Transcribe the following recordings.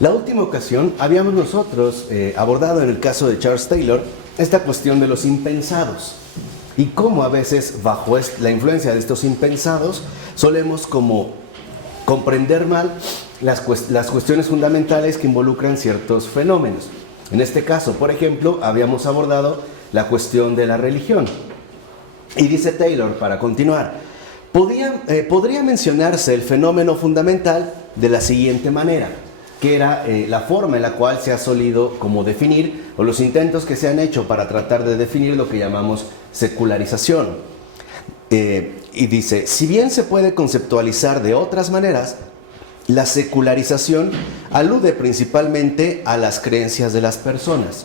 La última ocasión habíamos nosotros abordado en el caso de Charles Taylor esta cuestión de los impensados y cómo a veces bajo la influencia de estos impensados solemos como comprender mal las cuestiones fundamentales que involucran ciertos fenómenos. En este caso, por ejemplo, habíamos abordado la cuestión de la religión. Y dice Taylor, para continuar, podría mencionarse el fenómeno fundamental de la siguiente manera, que era la forma en la cual se ha solido como definir, o los intentos que se han hecho para tratar de definir lo que llamamos secularización. Y dice, si bien se puede conceptualizar de otras maneras, la secularización alude principalmente a las creencias de las personas.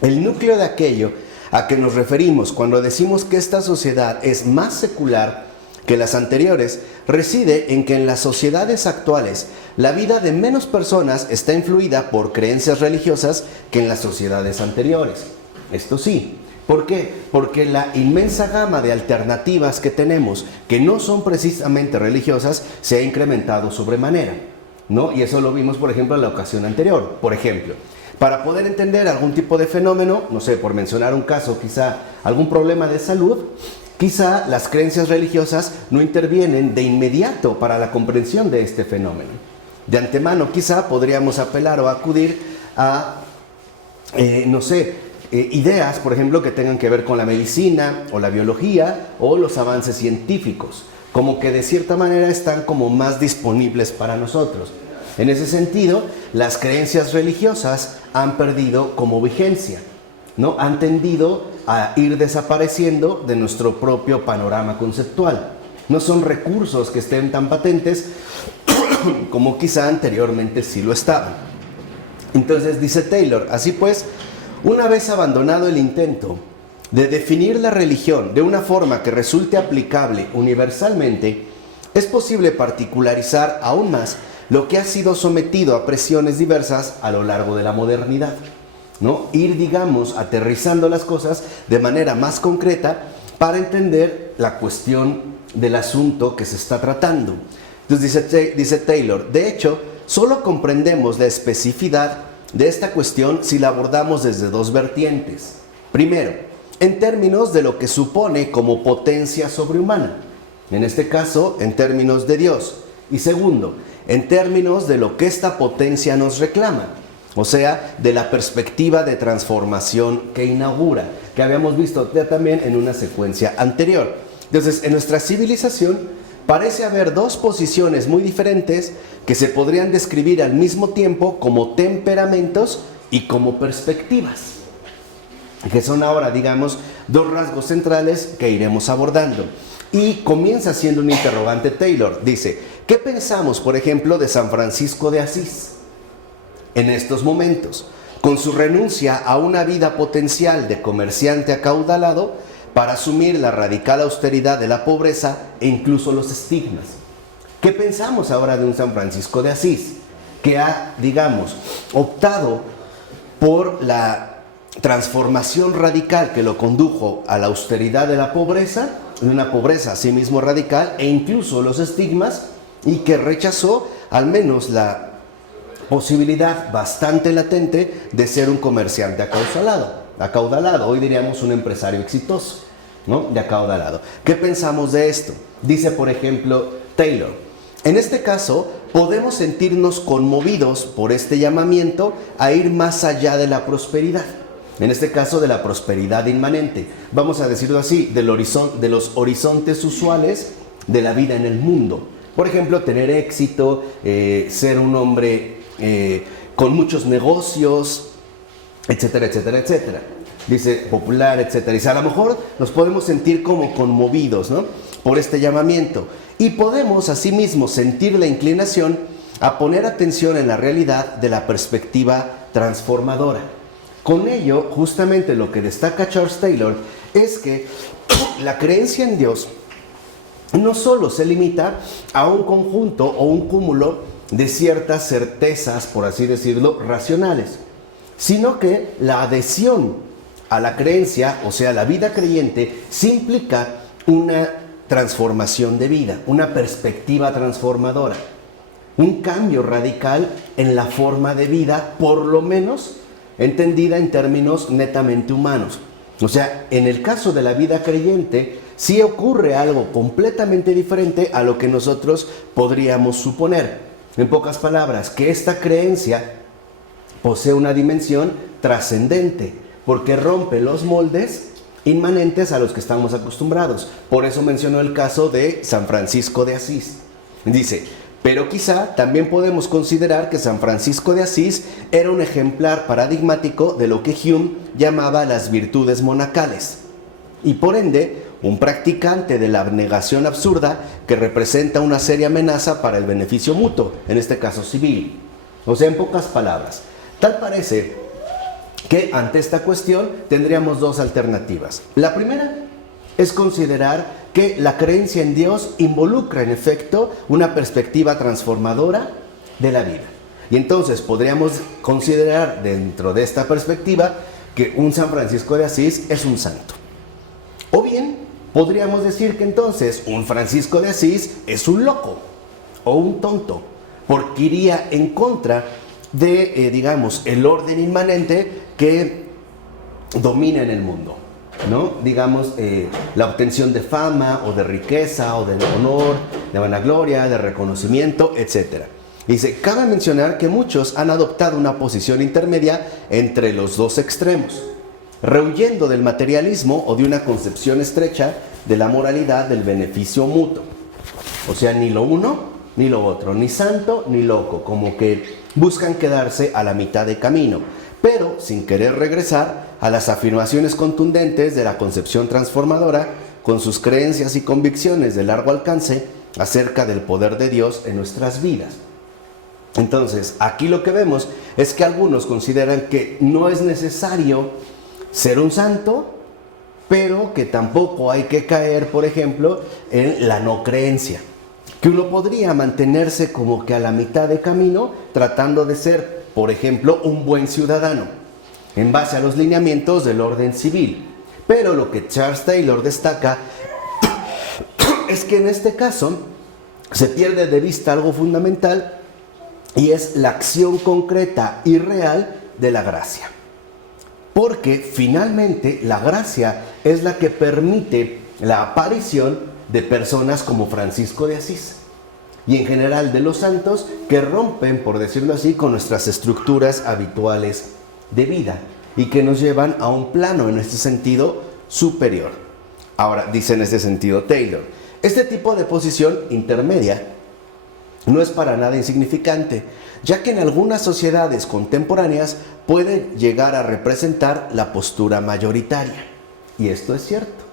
El núcleo de aquello a que nos referimos cuando decimos que esta sociedad es más secular que las anteriores reside en que en las sociedades actuales la vida de menos personas está influida por creencias religiosas que en las sociedades anteriores. Esto sí. ¿Por qué? Porque la inmensa gama de alternativas que tenemos, que no son precisamente religiosas, se ha incrementado sobremanera, ¿no? Y eso lo vimos, por ejemplo, en la ocasión anterior. Por ejemplo, para poder entender algún tipo de fenómeno, no sé, por mencionar un caso, quizá algún problema de salud, quizá las creencias religiosas no intervienen de inmediato para la comprensión de este fenómeno. De antemano, quizá podríamos apelar o acudir a, ideas, por ejemplo, que tengan que ver con la medicina o la biología o los avances científicos, como que de cierta manera están como más disponibles para nosotros. En ese sentido, las creencias religiosas han perdido como vigencia, ¿no? Han tendido a ir desapareciendo de nuestro propio panorama conceptual. No son recursos que estén tan patentes como quizá anteriormente sí lo estaban. Entonces dice Taylor, así pues, una vez abandonado el intento de definir la religión de una forma que resulte aplicable universalmente, es posible particularizar aún más lo que ha sido sometido a presiones diversas a lo largo de la modernidad, ¿no? Ir, digamos, aterrizando las cosas de manera más concreta para entender la cuestión del asunto que se está tratando. Entonces dice Taylor, de hecho, solo comprendemos la especificidad de esta cuestión si la abordamos desde dos vertientes. Primero, en términos de lo que supone como potencia sobrehumana, en este caso, en términos de Dios. Y segundo, en términos de lo que esta potencia nos reclama, o sea, de la perspectiva de transformación que inaugura, que habíamos visto ya también en una secuencia anterior. Entonces, en nuestra civilización parece haber dos posiciones muy diferentes que se podrían describir al mismo tiempo como temperamentos y como perspectivas, que son ahora, digamos, dos rasgos centrales que iremos abordando. Y comienza siendo un interrogante Taylor. Dice, ¿qué pensamos, por ejemplo, de San Francisco de Asís en estos momentos, con su renuncia a una vida potencial de comerciante acaudalado para asumir la radical austeridad de la pobreza e incluso los estigmas? ¿Qué pensamos ahora de un San Francisco de Asís que ha, digamos, optado por la transformación radical que lo condujo a la austeridad de la pobreza, de una pobreza asimismo radical, e incluso los estigmas, y que rechazó al menos la posibilidad bastante latente de ser un comerciante acaudalado, hoy diríamos un empresario exitoso, ¿no? De acaudalado. ¿Qué pensamos de esto? Dice, por ejemplo, Taylor, en este caso podemos sentirnos conmovidos por este llamamiento a ir más allá de la prosperidad, en este caso de la prosperidad inmanente, vamos a decirlo así, de los horizontes usuales de la vida en el mundo. Por ejemplo, tener éxito, ser un hombre con muchos negocios, etcétera, etcétera, etcétera. Dice popular, etcétera. Dice, a lo mejor nos podemos sentir como conmovidos, ¿no?, por este llamamiento. Y podemos asimismo sentir la inclinación a poner atención en la realidad de la perspectiva transformadora. Con ello, justamente lo que destaca Charles Taylor es que la creencia en Dios no solo se limita a un conjunto o un cúmulo de ciertas certezas, por así decirlo, racionales, sino que la adhesión a la creencia, o sea, la vida creyente, sí implica una transformación de vida, una perspectiva transformadora. un cambio radical en la forma de vida, por lo menos entendida en términos netamente humanos. O sea, en el caso de la vida creyente, sí ocurre algo completamente diferente a lo que nosotros podríamos suponer. En pocas palabras, que esta creencia posee una dimensión trascendente, porque rompe los moldes inmanentes a los que estamos acostumbrados. Por eso mencionó el caso de San Francisco de Asís. Dice, pero quizá también podemos considerar que San Francisco de Asís era un ejemplar paradigmático de lo que Hume llamaba las virtudes monacales, y por ende, un practicante de la abnegación absurda que representa una seria amenaza para el beneficio mutuo, en este caso civil. O sea, en pocas palabras, tal parece que ante esta cuestión tendríamos dos alternativas. La primera es considerar que la creencia en Dios involucra en efecto una perspectiva transformadora de la vida. Y entonces podríamos considerar dentro de esta perspectiva que un San Francisco de Asís es un santo. O bien podríamos decir que entonces un Francisco de Asís es un loco o un tonto, porque iría en contra de, digamos, el orden inmanente que domina en el mundo, ¿no? Digamos, la obtención de fama o de riqueza o de honor, de vanagloria, de reconocimiento, etc. Dice, cabe mencionar que muchos han adoptado una posición intermedia entre los dos extremos, rehuyendo del materialismo o de una concepción estrecha de la moralidad del beneficio mutuo. O sea, ni lo uno ni lo otro, ni santo ni loco, como que buscan quedarse a la mitad de camino, pero sin querer regresar a las afirmaciones contundentes de la concepción transformadora con sus creencias y convicciones de largo alcance acerca del poder de Dios en nuestras vidas. Entonces, aquí lo que vemos es que algunos consideran que no es necesario ser un santo, pero que tampoco hay que caer, por ejemplo, en la no creencia. Que uno podría mantenerse como que a la mitad de camino tratando de ser, por ejemplo, un buen ciudadano, en base a los lineamientos del orden civil. Pero lo que Charles Taylor destaca es que en este caso se pierde de vista algo fundamental, y es la acción concreta y real de la gracia. Porque finalmente la gracia es la que permite la aparición de personas como Francisco de Asís y en general de los santos que rompen, por decirlo así, con nuestras estructuras habituales de vida y que nos llevan a un plano en este sentido superior. Ahora, dice en este sentido Taylor, este tipo de posición intermedia no es para nada insignificante, ya que en algunas sociedades contemporáneas puede llegar a representar la postura mayoritaria. Y esto es cierto,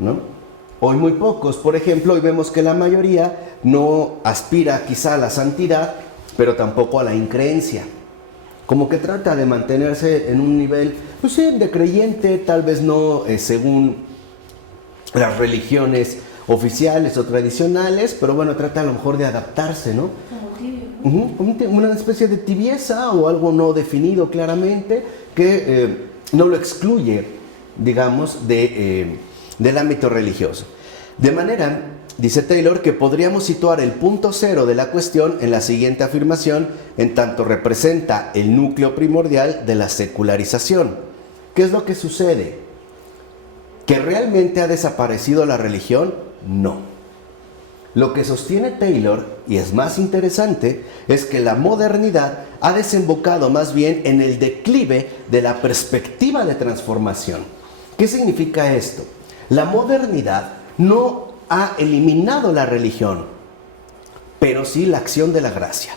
¿no? Hoy muy pocos, por ejemplo, hoy vemos que la mayoría no aspira quizá a la santidad, pero tampoco a la increencia. Como que trata de mantenerse en un nivel, pues sí, de creyente, tal vez no según las religiones oficiales o tradicionales, pero bueno, trata a lo mejor de adaptarse, ¿no? Como tibio. Una especie de tibieza o algo no definido claramente que no lo excluye, digamos, del ámbito religioso. De manera, dice Taylor, que podríamos situar el punto cero de la cuestión en la siguiente afirmación, en tanto representa el núcleo primordial de la secularización. ¿Qué es lo que sucede? ¿Que realmente ha desaparecido la religión? No. Lo que sostiene Taylor, y es más interesante, es que la modernidad ha desembocado más bien en el declive de la perspectiva de transformación. ¿Qué significa esto? La modernidad no ha eliminado la religión, pero sí la acción de la gracia.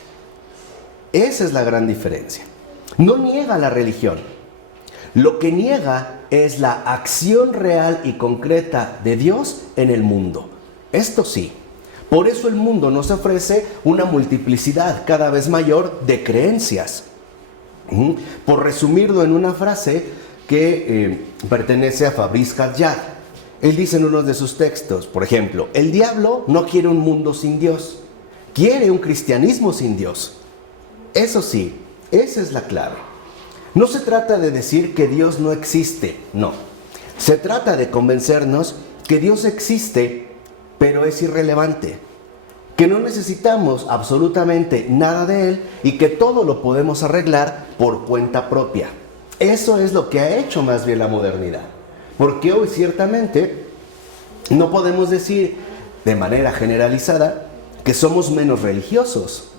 Esa es la gran diferencia. No niega la religión. Lo que niega es la acción real y concreta de Dios en el mundo. Esto sí. Por eso el mundo nos ofrece una multiplicidad cada vez mayor de creencias. Por resumirlo en una frase que pertenece a Fabrice Cadillac. Él dice en uno de sus textos, por ejemplo, el diablo no quiere un mundo sin Dios, quiere un cristianismo sin Dios. Eso sí, esa es la clave. No se trata de decir que Dios no existe, no. Se trata de convencernos que Dios existe, pero es irrelevante. que no necesitamos absolutamente nada de Él y que todo lo podemos arreglar por cuenta propia. Eso es lo que ha hecho más bien la modernidad. Porque hoy ciertamente no podemos decir de manera generalizada que somos menos religiosos.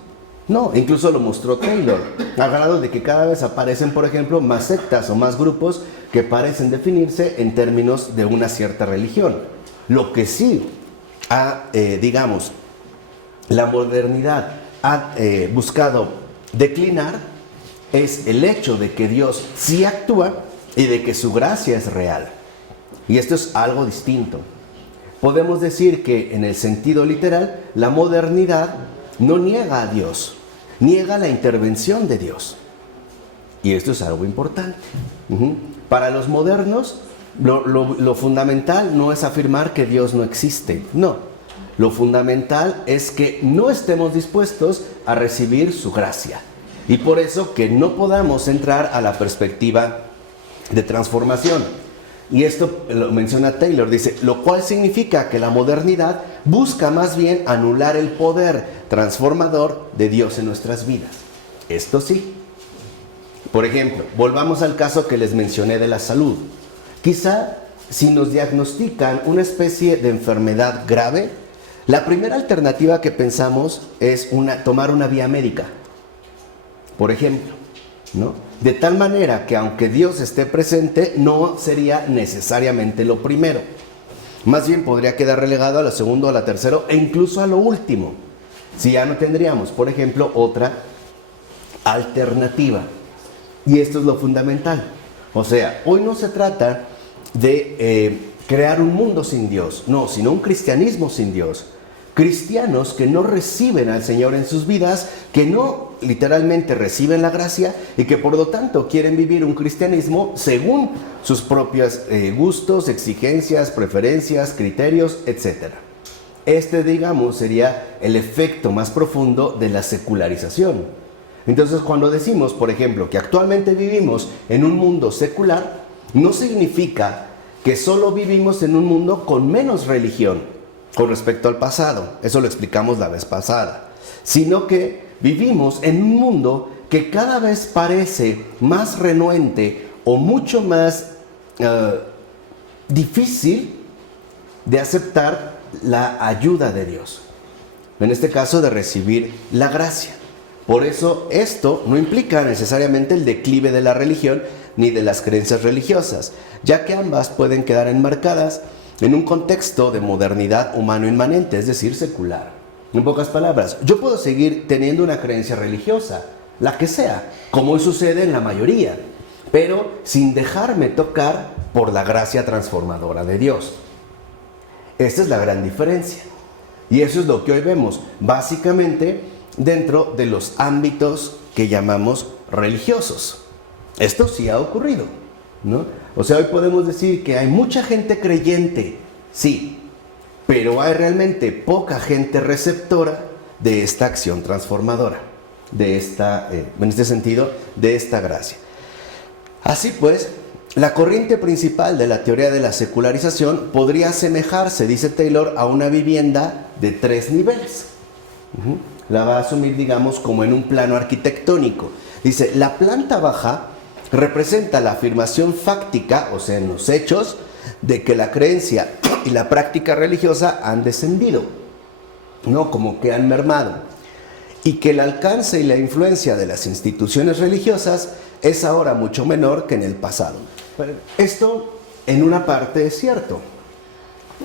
No, incluso lo mostró Taylor, al grado de que cada vez aparecen, por ejemplo, más sectas o más grupos que parecen definirse en términos de una cierta religión. Lo que sí digamos, la modernidad ha buscado declinar es el hecho de que Dios sí actúa y de que su gracia es real. Y esto es algo distinto. Podemos decir que en el sentido literal, la modernidad no niega a Dios, niega la intervención de Dios. Y esto es algo importante. Para los modernos, lo fundamental no es afirmar que Dios no existe, no. Lo fundamental es que no estemos dispuestos a recibir su gracia. Y por eso que no podamos entrar a la perspectiva de transformación. Y esto lo menciona Taylor, dice, lo cual significa que la modernidad busca más bien anular el poder transformador de Dios en nuestras vidas. Esto sí. Por ejemplo, volvamos al caso que les mencioné de la salud. Quizá si nos diagnostican una especie de enfermedad grave, la primera alternativa que pensamos es tomar una vía médica, por ejemplo, ¿no? De tal manera que aunque Dios esté presente, no sería necesariamente lo primero. Más bien podría quedar relegado a lo segundo, a lo tercero e incluso a lo último. Si ya no tendríamos, por ejemplo, otra alternativa. Y esto es lo fundamental. O sea, hoy no se trata de crear un mundo sin Dios, no, sino un cristianismo sin Dios. Cristianos que no reciben al Señor en sus vidas, que no literalmente reciben la gracia y que por lo tanto quieren vivir un cristianismo según sus propios gustos, exigencias, preferencias, criterios, etc. Digamos, sería el efecto más profundo de la secularización. Entonces, cuando decimos, por ejemplo, que actualmente vivimos en un mundo secular, no significa que solo vivimos en un mundo con menos religión con respecto al pasado, eso lo explicamos la vez pasada, sino que vivimos en un mundo que cada vez parece más renuente o mucho más difícil de aceptar la ayuda de Dios, en este caso de recibir la gracia. Por eso esto no implica necesariamente el declive de la religión ni de las creencias religiosas, ya que ambas pueden quedar enmarcadas en un contexto de modernidad humano inmanente, es decir, secular. En pocas palabras, yo puedo seguir teniendo una creencia religiosa, la que sea, como hoy sucede en la mayoría, pero sin dejarme tocar por la gracia transformadora de Dios. Esta es la gran diferencia. Y eso es lo que hoy vemos, básicamente dentro de los ámbitos que llamamos religiosos. Esto sí ha ocurrido, ¿no? O sea, hoy podemos decir que hay mucha gente creyente, sí, pero hay realmente poca gente receptora de esta acción transformadora, de en este sentido, de esta gracia. Así pues, la corriente principal de la teoría de la secularización podría asemejarse, dice Taylor, a una vivienda de 3 niveles. La va a asumir, digamos, como en un plano arquitectónico. Dice, la planta baja representa la afirmación fáctica, o sea, en los hechos, de que la creencia y la práctica religiosa han descendido, ¿no? Como que han mermado, y que el alcance y la influencia de las instituciones religiosas es ahora mucho menor que en el pasado. Esto, en una parte, es cierto.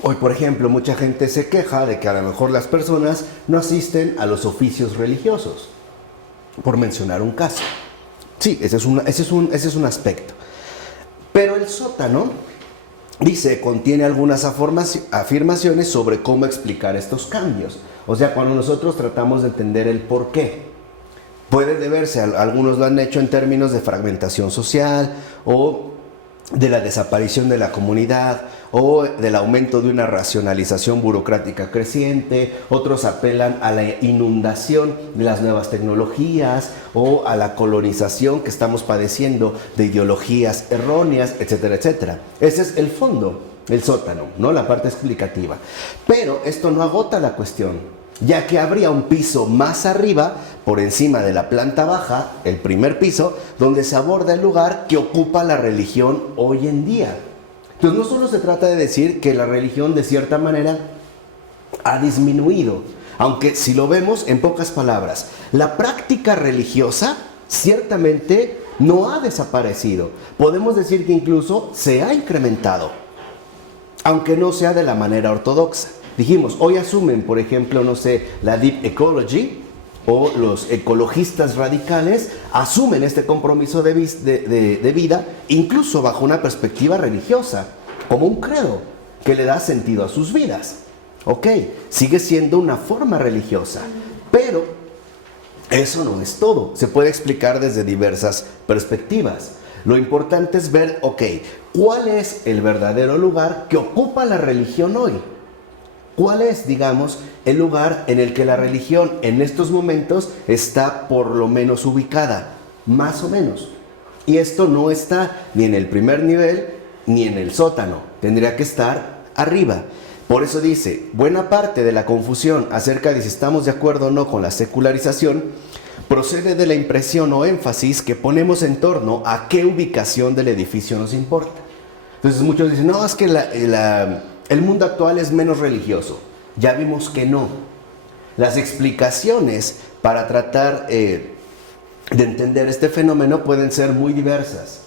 Hoy, por ejemplo, mucha gente se queja de que a lo mejor las personas no asisten a los oficios religiosos, por mencionar un caso. Sí, ese es un aspecto. Pero el sótano, dice, contiene algunas afirmaciones sobre cómo explicar estos cambios. O sea, cuando nosotros tratamos de entender el por qué, puede deberse, algunos lo han hecho en términos de fragmentación social o de la desaparición de la comunidad o del aumento de una racionalización burocrática creciente. Otros apelan a la inundación de las nuevas tecnologías o a la colonización que estamos padeciendo de ideologías erróneas, etcétera, etcétera. Ese es el fondo, el sótano, ¿no? La parte explicativa. Pero esto no agota la cuestión, ya que habría un piso más arriba, por encima de la planta baja, el primer piso, donde se aborda el lugar que ocupa la religión hoy en día. Entonces no solo se trata de decir que la religión de cierta manera ha disminuido, aunque si lo vemos en pocas palabras, la práctica religiosa ciertamente no ha desaparecido. Podemos decir que incluso se ha incrementado, aunque no sea de la manera ortodoxa. Dijimos, hoy asumen, por ejemplo, no sé, la Deep Ecology o los ecologistas radicales asumen este compromiso de vida, incluso bajo una perspectiva religiosa, como un credo que le da sentido a sus vidas. Ok, sigue siendo una forma religiosa, pero eso no es todo. Se puede explicar desde diversas perspectivas. Lo importante es ver, ok, ¿cuál es el verdadero lugar que ocupa la religión hoy? ¿Cuál es, digamos, el lugar en el que la religión en estos momentos está por lo menos ubicada? Más o menos. Y esto no está ni en el primer nivel ni en el sótano. Tendría que estar arriba. Por eso dice, buena parte de la confusión acerca de si estamos de acuerdo o no con la secularización procede de la impresión o énfasis que ponemos en torno a qué ubicación del edificio nos importa. Entonces muchos dicen, no, es que el mundo actual es menos religioso. Ya vimos que no. Las explicaciones para tratar de entender este fenómeno pueden ser muy diversas.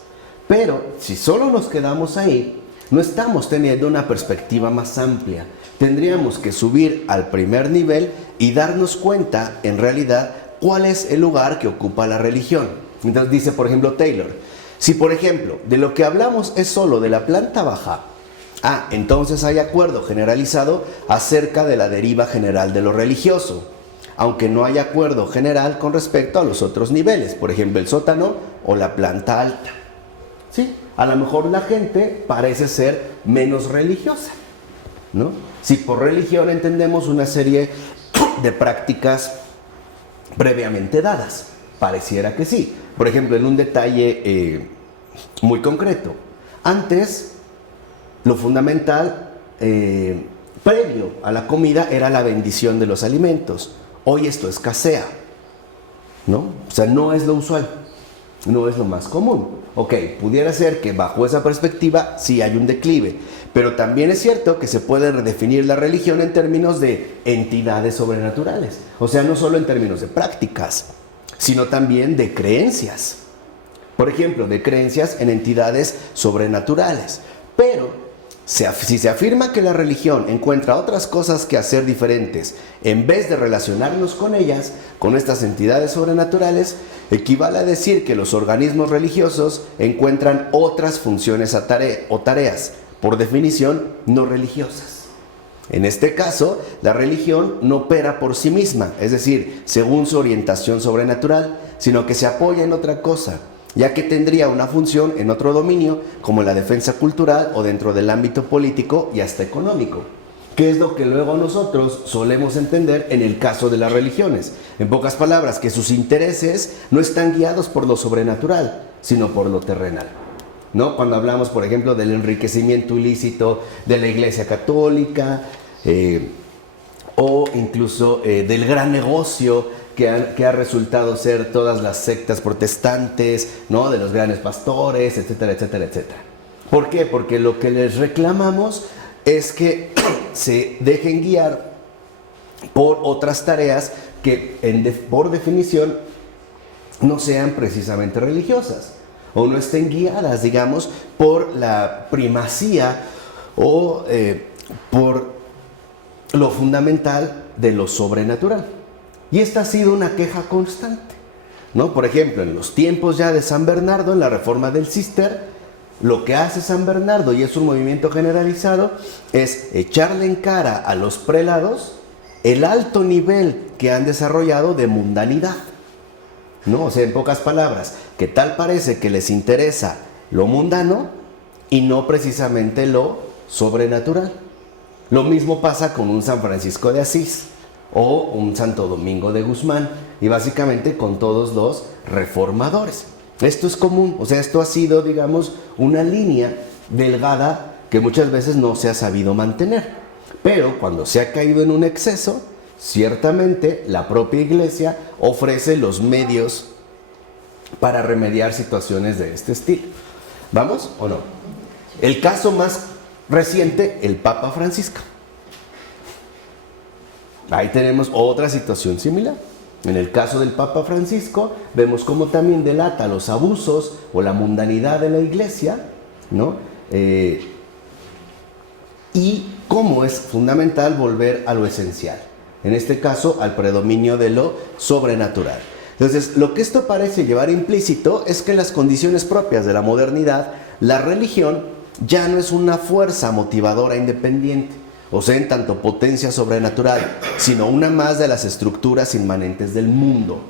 Pero si solo nos quedamos ahí, no estamos teniendo una perspectiva más amplia. Tendríamos que subir al primer nivel y darnos cuenta, en realidad, cuál es el lugar que ocupa la religión. Entonces dice, por ejemplo, Taylor, si por ejemplo de lo que hablamos es solo de la planta baja, entonces hay acuerdo generalizado acerca de la deriva general de lo religioso, aunque no hay acuerdo general con respecto a los otros niveles, por ejemplo el sótano o la planta alta. ¿Sí? A lo mejor la gente parece ser menos religiosa, ¿no? Si por religión entendemos una serie de prácticas previamente dadas, pareciera que sí. Por ejemplo, en un detalle muy concreto, antes lo fundamental previo a la comida era la bendición de los alimentos. Hoy esto escasea, ¿no? O sea, no es lo usual, no es lo más común. Ok, pudiera ser que bajo esa perspectiva sí hay un declive, pero también es cierto que se puede redefinir la religión en términos de entidades sobrenaturales. O sea, no solo en términos de prácticas, sino también de creencias. Por ejemplo, de creencias en entidades sobrenaturales. Pero si se afirma que la religión encuentra otras cosas que hacer diferentes, en vez de relacionarnos con ellas, con estas entidades sobrenaturales, equivale a decir que los organismos religiosos encuentran otras funciones o tareas, por definición, no religiosas. En este caso, la religión no opera por sí misma, es decir, según su orientación sobrenatural, sino que se apoya en otra cosa, ya que tendría una función en otro dominio, como la defensa cultural o dentro del ámbito político y hasta económico, que es lo que luego nosotros solemos entender en el caso de las religiones. En pocas palabras, que sus intereses no están guiados por lo sobrenatural, sino por lo terrenal, ¿no? Cuando hablamos, por ejemplo, del enriquecimiento ilícito de la Iglesia Católica, o incluso del gran negocio que ha resultado ser todas las sectas protestantes, ¿no? De los grandes pastores, etcétera, etcétera, etcétera. ¿Por qué? Porque lo que les reclamamos es que se dejen guiar por otras tareas que por definición no sean precisamente religiosas o no estén guiadas, digamos, por la primacía o por lo fundamental de lo sobrenatural. Y esta ha sido una queja constante, ¿no? Por ejemplo, en los tiempos ya de San Bernardo, en la reforma del Cister, lo que hace San Bernardo, y es un movimiento generalizado, es echarle en cara a los prelados el alto nivel que han desarrollado de mundanidad, ¿no? O sea, en pocas palabras, que tal parece que les interesa lo mundano y no precisamente lo sobrenatural. Lo mismo pasa con un San Francisco de Asís o un Santo Domingo de Guzmán y básicamente con todos los reformadores. Esto es común, o sea, esto ha sido, digamos, una línea delgada que muchas veces no se ha sabido mantener. Pero cuando se ha caído en un exceso, Ciertamente, la propia Iglesia ofrece los medios para remediar situaciones de este estilo. ¿Vamos o no? El caso más reciente, el Papa Francisco. Ahí tenemos otra situación similar. En el caso del Papa Francisco, vemos cómo también delata los abusos o la mundanidad de la Iglesia, ¿no? Y cómo es fundamental volver a lo esencial. En este caso, al predominio de lo sobrenatural. Entonces, lo que esto parece llevar implícito es que en las condiciones propias de la modernidad, la religión ya no es una fuerza motivadora independiente, o sea, en tanto potencia sobrenatural, sino una más de las estructuras inmanentes del mundo.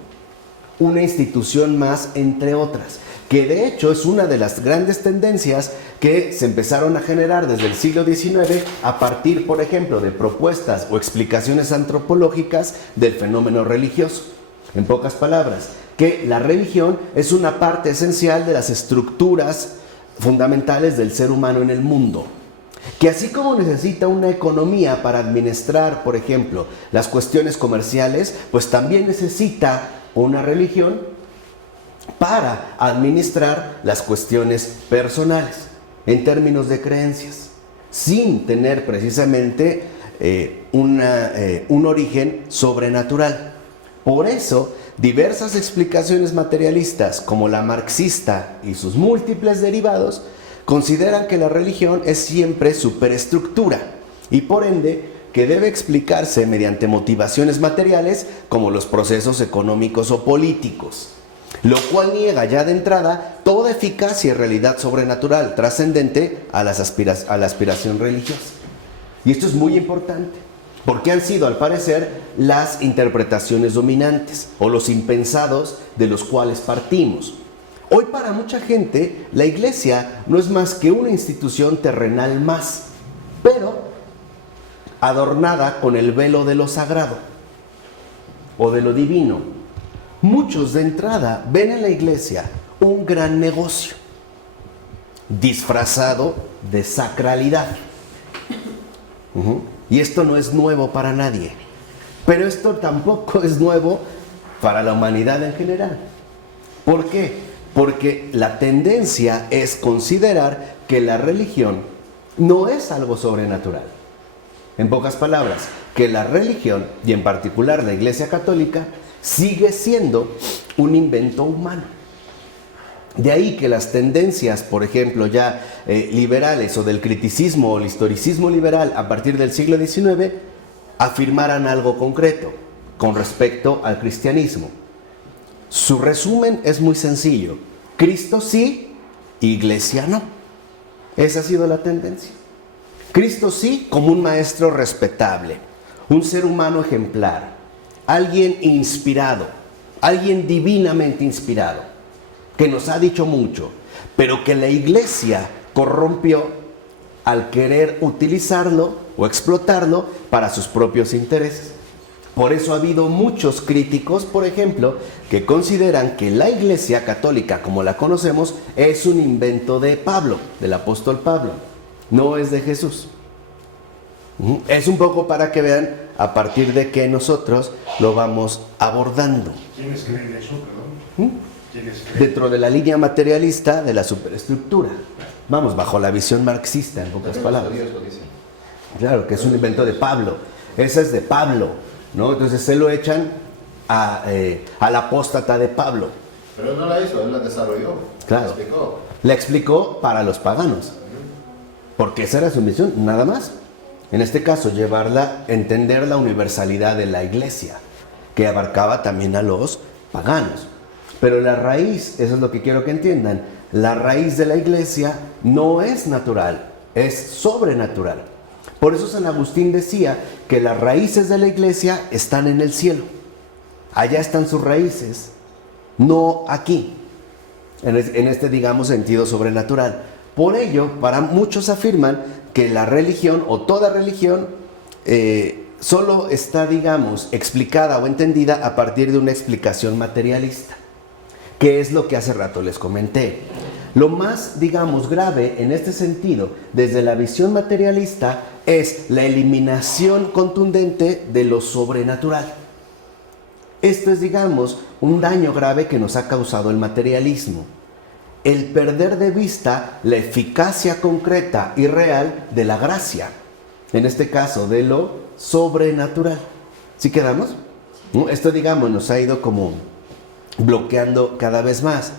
Una institución más entre otras, que de hecho es una de las grandes tendencias que se empezaron a generar desde el siglo XIX a partir, por ejemplo, de propuestas o explicaciones antropológicas del fenómeno religioso. En pocas palabras, que la religión es una parte esencial de las estructuras fundamentales del ser humano en el mundo. Que así como necesita una economía para administrar, por ejemplo, las cuestiones comerciales, pues también necesita una religión para administrar las cuestiones personales, en términos de creencias, sin tener precisamente un origen sobrenatural. Por eso, diversas explicaciones materialistas, como la marxista y sus múltiples derivados, consideran que la religión es siempre superestructura y por ende que debe explicarse mediante motivaciones materiales como los procesos económicos o políticos, lo cual niega ya de entrada toda eficacia y realidad sobrenatural trascendente a la aspiración religiosa. Y esto es muy importante, porque han sido al parecer las interpretaciones dominantes o los impensados de los cuales partimos. Hoy para mucha gente la Iglesia no es más que una institución terrenal más, pero adornada con el velo de lo sagrado o de lo divino. Muchos de entrada ven en la Iglesia un gran negocio disfrazado de sacralidad. Y esto no es nuevo para nadie, pero esto tampoco es nuevo para la humanidad en general. ¿Por qué? Porque la tendencia es considerar que la religión no es algo sobrenatural. En pocas palabras, que la religión, y en particular la Iglesia Católica, sigue siendo un invento humano. De ahí que las tendencias, por ejemplo, ya liberales o del criticismo o el historicismo liberal a partir del siglo XIX, afirmaran algo concreto con respecto al cristianismo. Su resumen es muy sencillo: Cristo sí, Iglesia no. Esa ha sido la tendencia. Cristo sí como un maestro respetable, un ser humano ejemplar, alguien inspirado, alguien divinamente inspirado, que nos ha dicho mucho, pero que la Iglesia corrompió al querer utilizarlo o explotarlo para sus propios intereses. Por eso ha habido muchos críticos, por ejemplo, que consideran que la Iglesia Católica, como la conocemos, es un invento de Pablo, del apóstol Pablo, no es de Jesús. Es un poco para que vean a partir de qué nosotros lo vamos abordando. ¿Quiénes creen eso, perdón? ¿Quiénes creen? Dentro de la línea materialista de la superestructura. Vamos, bajo la visión marxista, en pocas palabras. Claro, que es un invento de Pablo. Ese es de Pablo, ¿no? Entonces se lo echan al apóstata de Pablo. Pero él no la hizo, él la desarrolló. Claro. La explicó. La explicó para los paganos. Porque esa era su misión, nada más. En este caso, entender la universalidad de la Iglesia, que abarcaba también a los paganos. Pero la raíz, eso es lo que quiero que entiendan, la raíz de la Iglesia no es natural, es sobrenatural. Por eso San Agustín decía que las raíces de la Iglesia están en el cielo. Allá están sus raíces, no aquí, en este, digamos, sentido sobrenatural. Por ello, para muchos afirman que la religión o toda religión solo está, digamos, explicada o entendida a partir de una explicación materialista, que es lo que hace rato les comenté. Lo más, digamos, grave en este sentido, desde la visión materialista, es la eliminación contundente de lo sobrenatural. Esto es, digamos, un daño grave que nos ha causado el materialismo. El perder de vista la eficacia concreta y real de la gracia. En este caso, de lo sobrenatural. ¿Sí quedamos? ¿No? Esto, digamos, nos ha ido como bloqueando cada vez más.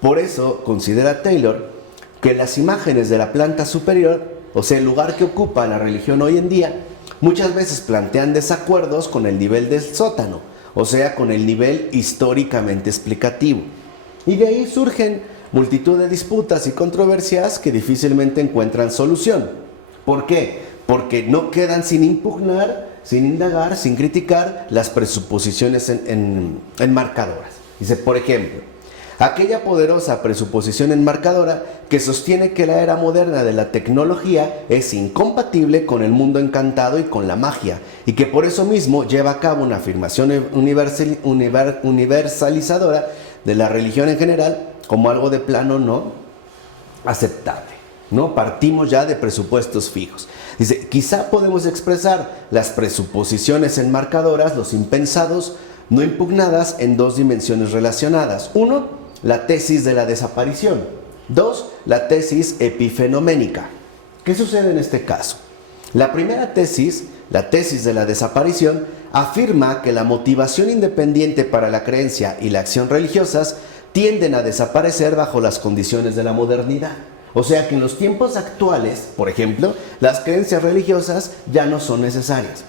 Por eso considera Taylor que las imágenes de la planta superior, o sea, el lugar que ocupa la religión hoy en día, muchas veces plantean desacuerdos con el nivel del sótano, o sea, con el nivel históricamente explicativo. Y de ahí surgen multitud de disputas y controversias que difícilmente encuentran solución. ¿Por qué? Porque no quedan sin impugnar, sin indagar, sin criticar las presuposiciones enmarcadoras. Dice, por ejemplo, aquella poderosa presuposición enmarcadora que sostiene que la era moderna de la tecnología es incompatible con el mundo encantado y con la magia, y que por eso mismo lleva a cabo una afirmación universalizadora de la religión en general como algo de plano no aceptable. ¿No? Partimos ya de presupuestos fijos. Dice, quizá podemos expresar las presuposiciones enmarcadoras, los impensados, no impugnadas en dos dimensiones relacionadas. Uno, la tesis de la desaparición. Dos, la tesis epifenoménica. ¿Qué sucede en este caso? La primera tesis, la tesis de la desaparición, afirma que la motivación independiente para la creencia y la acción religiosas tienden a desaparecer bajo las condiciones de la modernidad. O sea que en los tiempos actuales, por ejemplo, las creencias religiosas ya no son necesarias.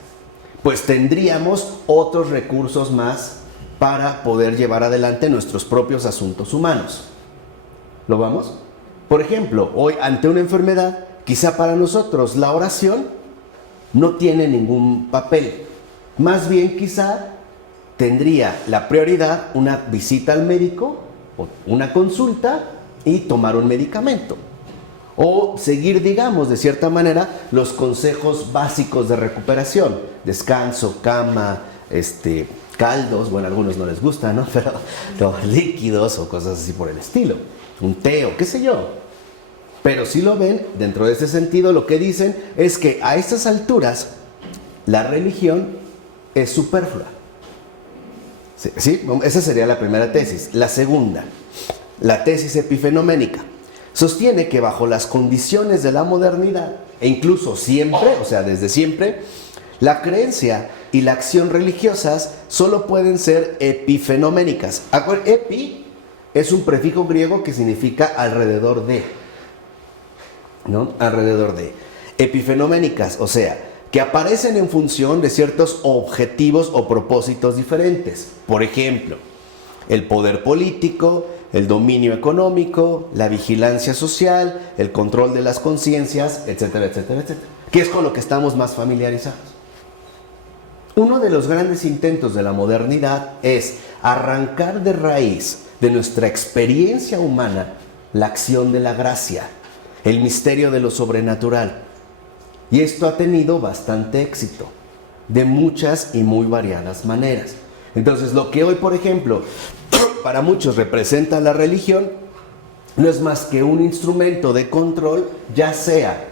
Pues tendríamos otros recursos más para poder llevar adelante nuestros propios asuntos humanos. ¿Lo vamos? Por ejemplo, hoy ante una enfermedad, quizá para nosotros la oración no tiene ningún papel. Más bien quizá tendría la prioridad una visita al médico, o una consulta y tomar un medicamento. O seguir, digamos, de cierta manera, los consejos básicos de recuperación. Descanso, cama, caldos, bueno, a algunos no les gusta, ¿no? Pero los líquidos o cosas así por el estilo. Un té o qué sé yo. Pero si lo ven, dentro de ese sentido, lo que dicen es que a estas alturas la religión es superflua. ¿Sí? Esa sería la primera tesis. La segunda, la tesis epifenoménica. Sostiene que bajo las condiciones de la modernidad, e incluso siempre, o sea, desde siempre, la creencia y la acción religiosas solo pueden ser epifenoménicas. Epi es un prefijo griego que significa alrededor de, ¿no? Alrededor de. Epifenoménicas, o sea, que aparecen en función de ciertos objetivos o propósitos diferentes. Por ejemplo, el poder político, el dominio económico, la vigilancia social, el control de las conciencias, etcétera, etcétera, etcétera. Que es con lo que estamos más familiarizados. Uno de los grandes intentos de la modernidad es arrancar de raíz de nuestra experiencia humana la acción de la gracia, el misterio de lo sobrenatural. Y esto ha tenido bastante éxito, de muchas y muy variadas maneras. Entonces, lo que hoy, por ejemplo, para muchos representa la religión, no es más que un instrumento de control, ya sea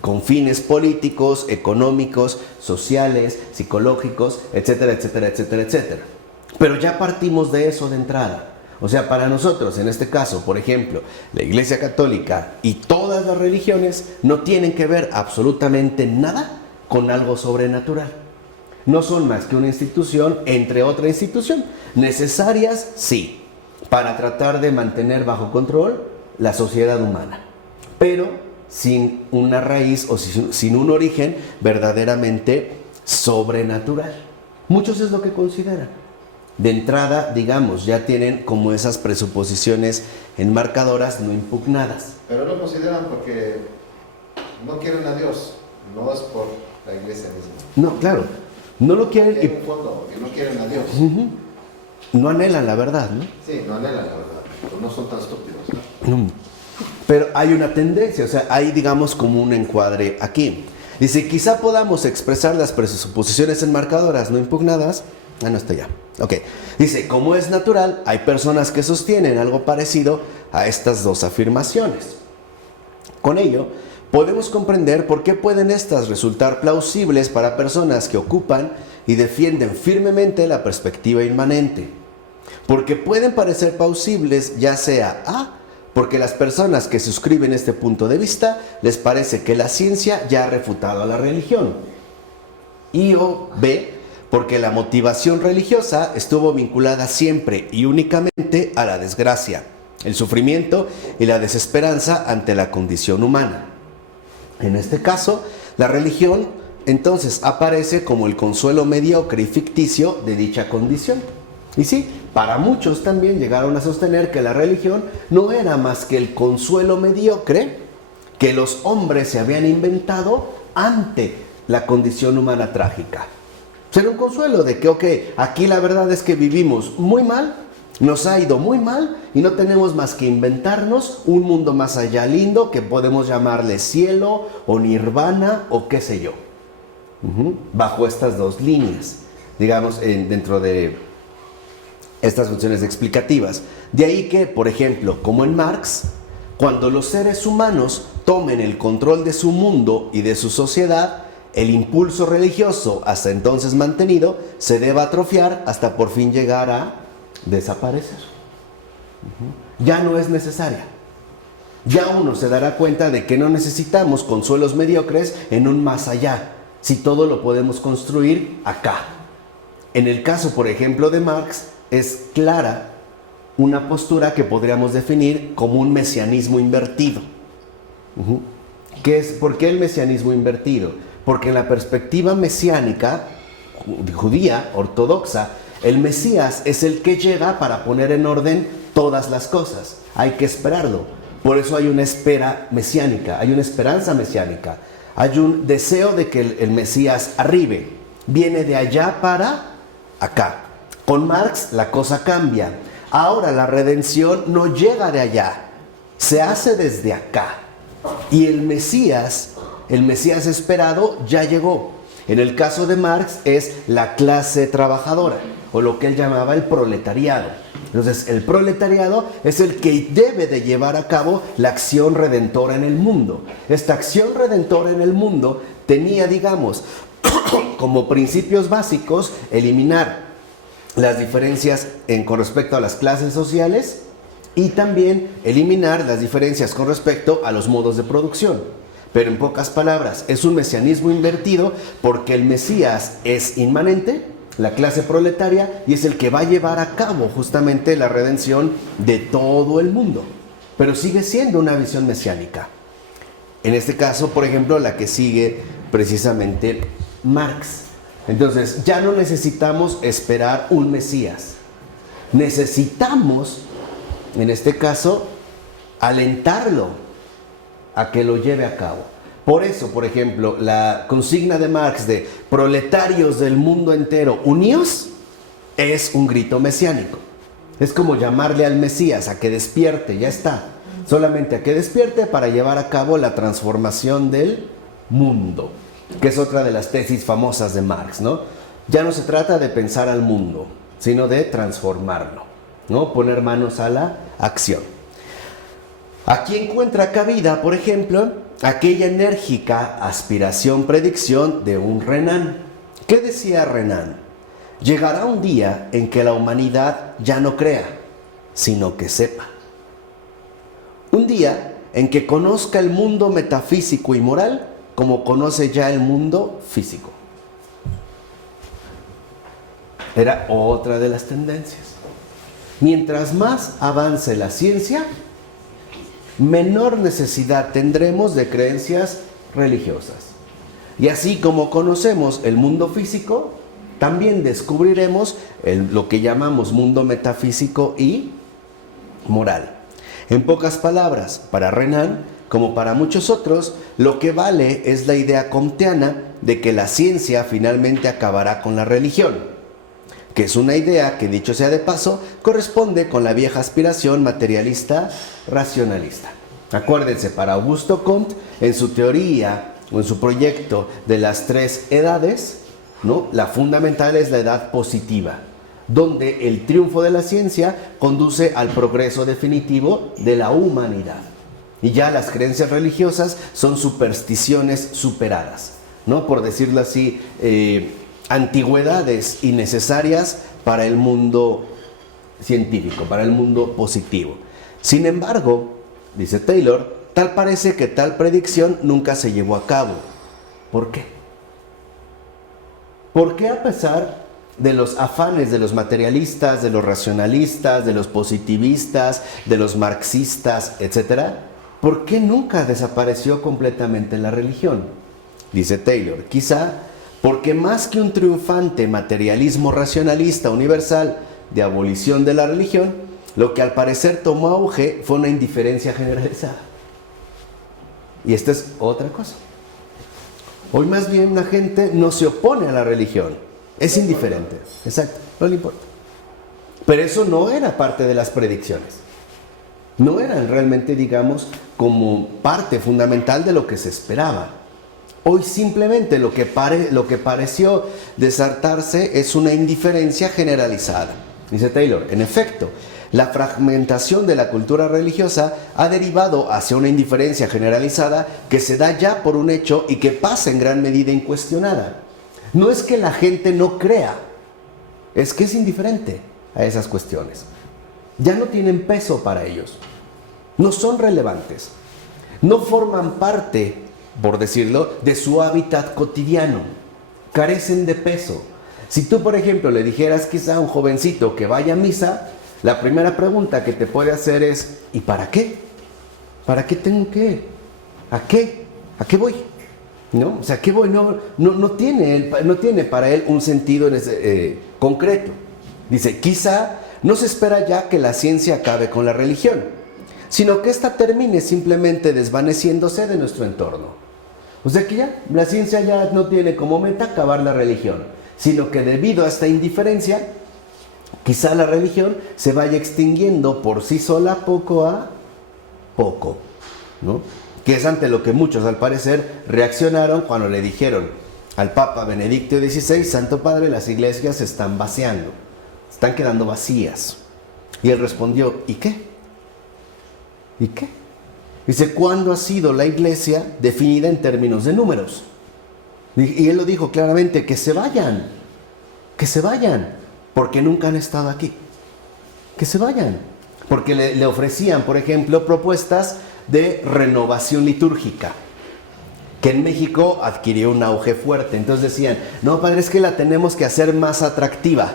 con fines políticos, económicos, sociales, psicológicos, etcétera, etcétera, etcétera, etcétera. Pero ya partimos de eso de entrada. O sea, para nosotros, en este caso, por ejemplo, la Iglesia Católica y todas las religiones no tienen que ver absolutamente nada con algo sobrenatural. No son más que una institución entre otra institución. Necesarias, sí, para tratar de mantener bajo control la sociedad humana. Pero sin una raíz o sin un origen verdaderamente sobrenatural. Muchos es lo que consideran. De entrada, digamos, ya tienen como esas presuposiciones enmarcadoras no impugnadas. Pero lo consideran porque no quieren a Dios, no es por la iglesia misma. No, claro, no lo quieren En un fondo, que no quieren a Dios. No anhelan la verdad, ¿no? Sí, no anhelan la verdad, pero no son tan estúpidos, ¿no? Pero hay una tendencia, o sea, hay, digamos, como un encuadre aquí. Dice, quizá podamos expresar las presuposiciones enmarcadoras no impugnadas. No está ya. Ok. Dice, como es natural, hay personas que sostienen algo parecido a estas dos afirmaciones. Con ello, podemos comprender por qué pueden estas resultar plausibles para personas que ocupan y defienden firmemente la perspectiva inmanente. Porque pueden parecer plausibles ya sea A, porque las personas que suscriben este punto de vista les parece que la ciencia ya ha refutado a la religión. Y o B, porque la motivación religiosa estuvo vinculada siempre y únicamente a la desgracia, el sufrimiento y la desesperanza ante la condición humana. En este caso, la religión entonces aparece como el consuelo mediocre y ficticio de dicha condición. Y sí, para muchos también llegaron a sostener que la religión no era más que el consuelo mediocre que los hombres se habían inventado ante la condición humana trágica. Será un consuelo de que, ok, aquí la verdad es que vivimos muy mal, nos ha ido muy mal y no tenemos más que inventarnos un mundo más allá lindo que podemos llamarle cielo o nirvana o qué sé yo. Bajo estas dos líneas, digamos, dentro de estas funciones explicativas. De ahí que, por ejemplo, como en Marx, cuando los seres humanos tomen el control de su mundo y de su sociedad, el impulso religioso hasta entonces mantenido se deba atrofiar hasta por fin llegar a desaparecer. Ya no es necesaria. Ya uno se dará cuenta de que no necesitamos consuelos mediocres en un más allá, si todo lo podemos construir acá. En el caso, por ejemplo, de Marx, es clara una postura que podríamos definir como un mesianismo invertido. ¿Por qué el mesianismo invertido? Porque en la perspectiva mesiánica, judía, ortodoxa, el Mesías es el que llega para poner en orden todas las cosas. Hay que esperarlo. Por eso hay una espera mesiánica, hay una esperanza mesiánica. Hay un deseo de que el Mesías arribe. Viene de allá para acá. Con Marx la cosa cambia. Ahora la redención no llega de allá, se hace desde acá. Y el Mesías esperado ya llegó. En el caso de Marx es la clase trabajadora, o lo que él llamaba el proletariado. Entonces el proletariado es el que debe de llevar a cabo la acción redentora en el mundo. Esta acción redentora en el mundo tenía, digamos, como principios básicos, eliminar las diferencias con respecto a las clases sociales y también eliminar las diferencias con respecto a los modos de producción. Pero en pocas palabras, es un mesianismo invertido porque el Mesías es inmanente, la clase proletaria, y es el que va a llevar a cabo justamente la redención de todo el mundo. Pero sigue siendo una visión mesiánica. En este caso, por ejemplo, la que sigue precisamente Marx. Entonces, ya no necesitamos esperar un Mesías. Necesitamos, en este caso, alentarlo a que lo lleve a cabo. Por eso, por ejemplo, la consigna de Marx de proletarios del mundo entero, unidos, es un grito mesiánico. Es como llamarle al Mesías a que despierte, ya está. Solamente a que despierte para llevar a cabo la transformación del mundo, que es otra de las tesis famosas de Marx, ¿no? Ya no se trata de pensar al mundo, sino de transformarlo, ¿no? Poner manos a la acción. Aquí encuentra cabida, por ejemplo, aquella enérgica aspiración-predicción de un Renan. ¿Qué decía Renan? Llegará un día en que la humanidad ya no crea, sino que sepa. Un día en que conozca el mundo metafísico y moral como conoce ya el mundo físico. Era otra de las tendencias. Mientras más avance la ciencia, menor necesidad tendremos de creencias religiosas. Y así como conocemos el mundo físico, también descubriremos lo que llamamos mundo metafísico y moral. En pocas palabras, para Renan, como para muchos otros, lo que vale es la idea comteana de que la ciencia finalmente acabará con la religión, que es una idea que, dicho sea de paso, corresponde con la vieja aspiración materialista racionalista. Acuérdense, para Augusto Comte, en su teoría o en su proyecto de las tres edades, ¿no?, la fundamental es la edad positiva, donde el triunfo de la ciencia conduce al progreso definitivo de la humanidad. Y ya las creencias religiosas son supersticiones superadas, ¿no? Por decirlo así, antigüedades innecesarias para el mundo científico, para el mundo positivo. Sin embargo, dice Taylor, tal parece que tal predicción nunca se llevó a cabo. ¿Por qué? ¿Por qué a pesar de los afanes de los materialistas, de los racionalistas, de los positivistas, de los marxistas, etcétera, ¿por qué nunca desapareció completamente la religión? Dice Taylor, quizá porque más que un triunfante materialismo racionalista universal de abolición de la religión, lo que al parecer tomó auge fue una indiferencia generalizada. Y esta es otra cosa. Hoy más bien la gente no se opone a la religión, es indiferente, exacto, no le importa. Pero eso no era parte de las predicciones. No eran realmente, digamos, como parte fundamental de lo que se esperaba. Hoy simplemente lo que pareció desartarse es una indiferencia generalizada. Dice Taylor, en efecto, la fragmentación de la cultura religiosa ha derivado hacia una indiferencia generalizada que se da ya por un hecho y que pasa en gran medida incuestionada. No es que la gente no crea, es que es indiferente a esas cuestiones. Ya no tienen peso para ellos, no son relevantes, no forman parte, por decirlo, de su hábitat cotidiano, carecen de peso. Si tú, por ejemplo, le dijeras quizá a un jovencito que vaya a misa, la primera pregunta que te puede hacer es, ¿y para qué? ¿Para qué tengo que ir? ¿A qué? ¿A qué voy? ¿No? O sea, ¿qué voy? No tiene para él un sentido concreto. Dice, quizá no se espera ya que la ciencia acabe con la religión, sino que ésta termine simplemente desvaneciéndose de nuestro entorno. O sea que ya, la ciencia ya no tiene como meta acabar la religión, sino que debido a esta indiferencia, quizá la religión se vaya extinguiendo por sí sola poco a poco, ¿no? Que es ante lo que muchos al parecer reaccionaron cuando le dijeron al Papa Benedicto XVI, Santo Padre, las iglesias se están vaciando, están quedando vacías. Y él respondió, ¿y qué? ¿Y qué? Dice, ¿cuándo ha sido la iglesia definida en términos de números? Y él lo dijo claramente, que se vayan, porque nunca han estado aquí. Que se vayan. Porque le ofrecían, por ejemplo, propuestas de renovación litúrgica, que en México adquirió un auge fuerte. Entonces decían, no, padre, es que la tenemos que hacer más atractiva.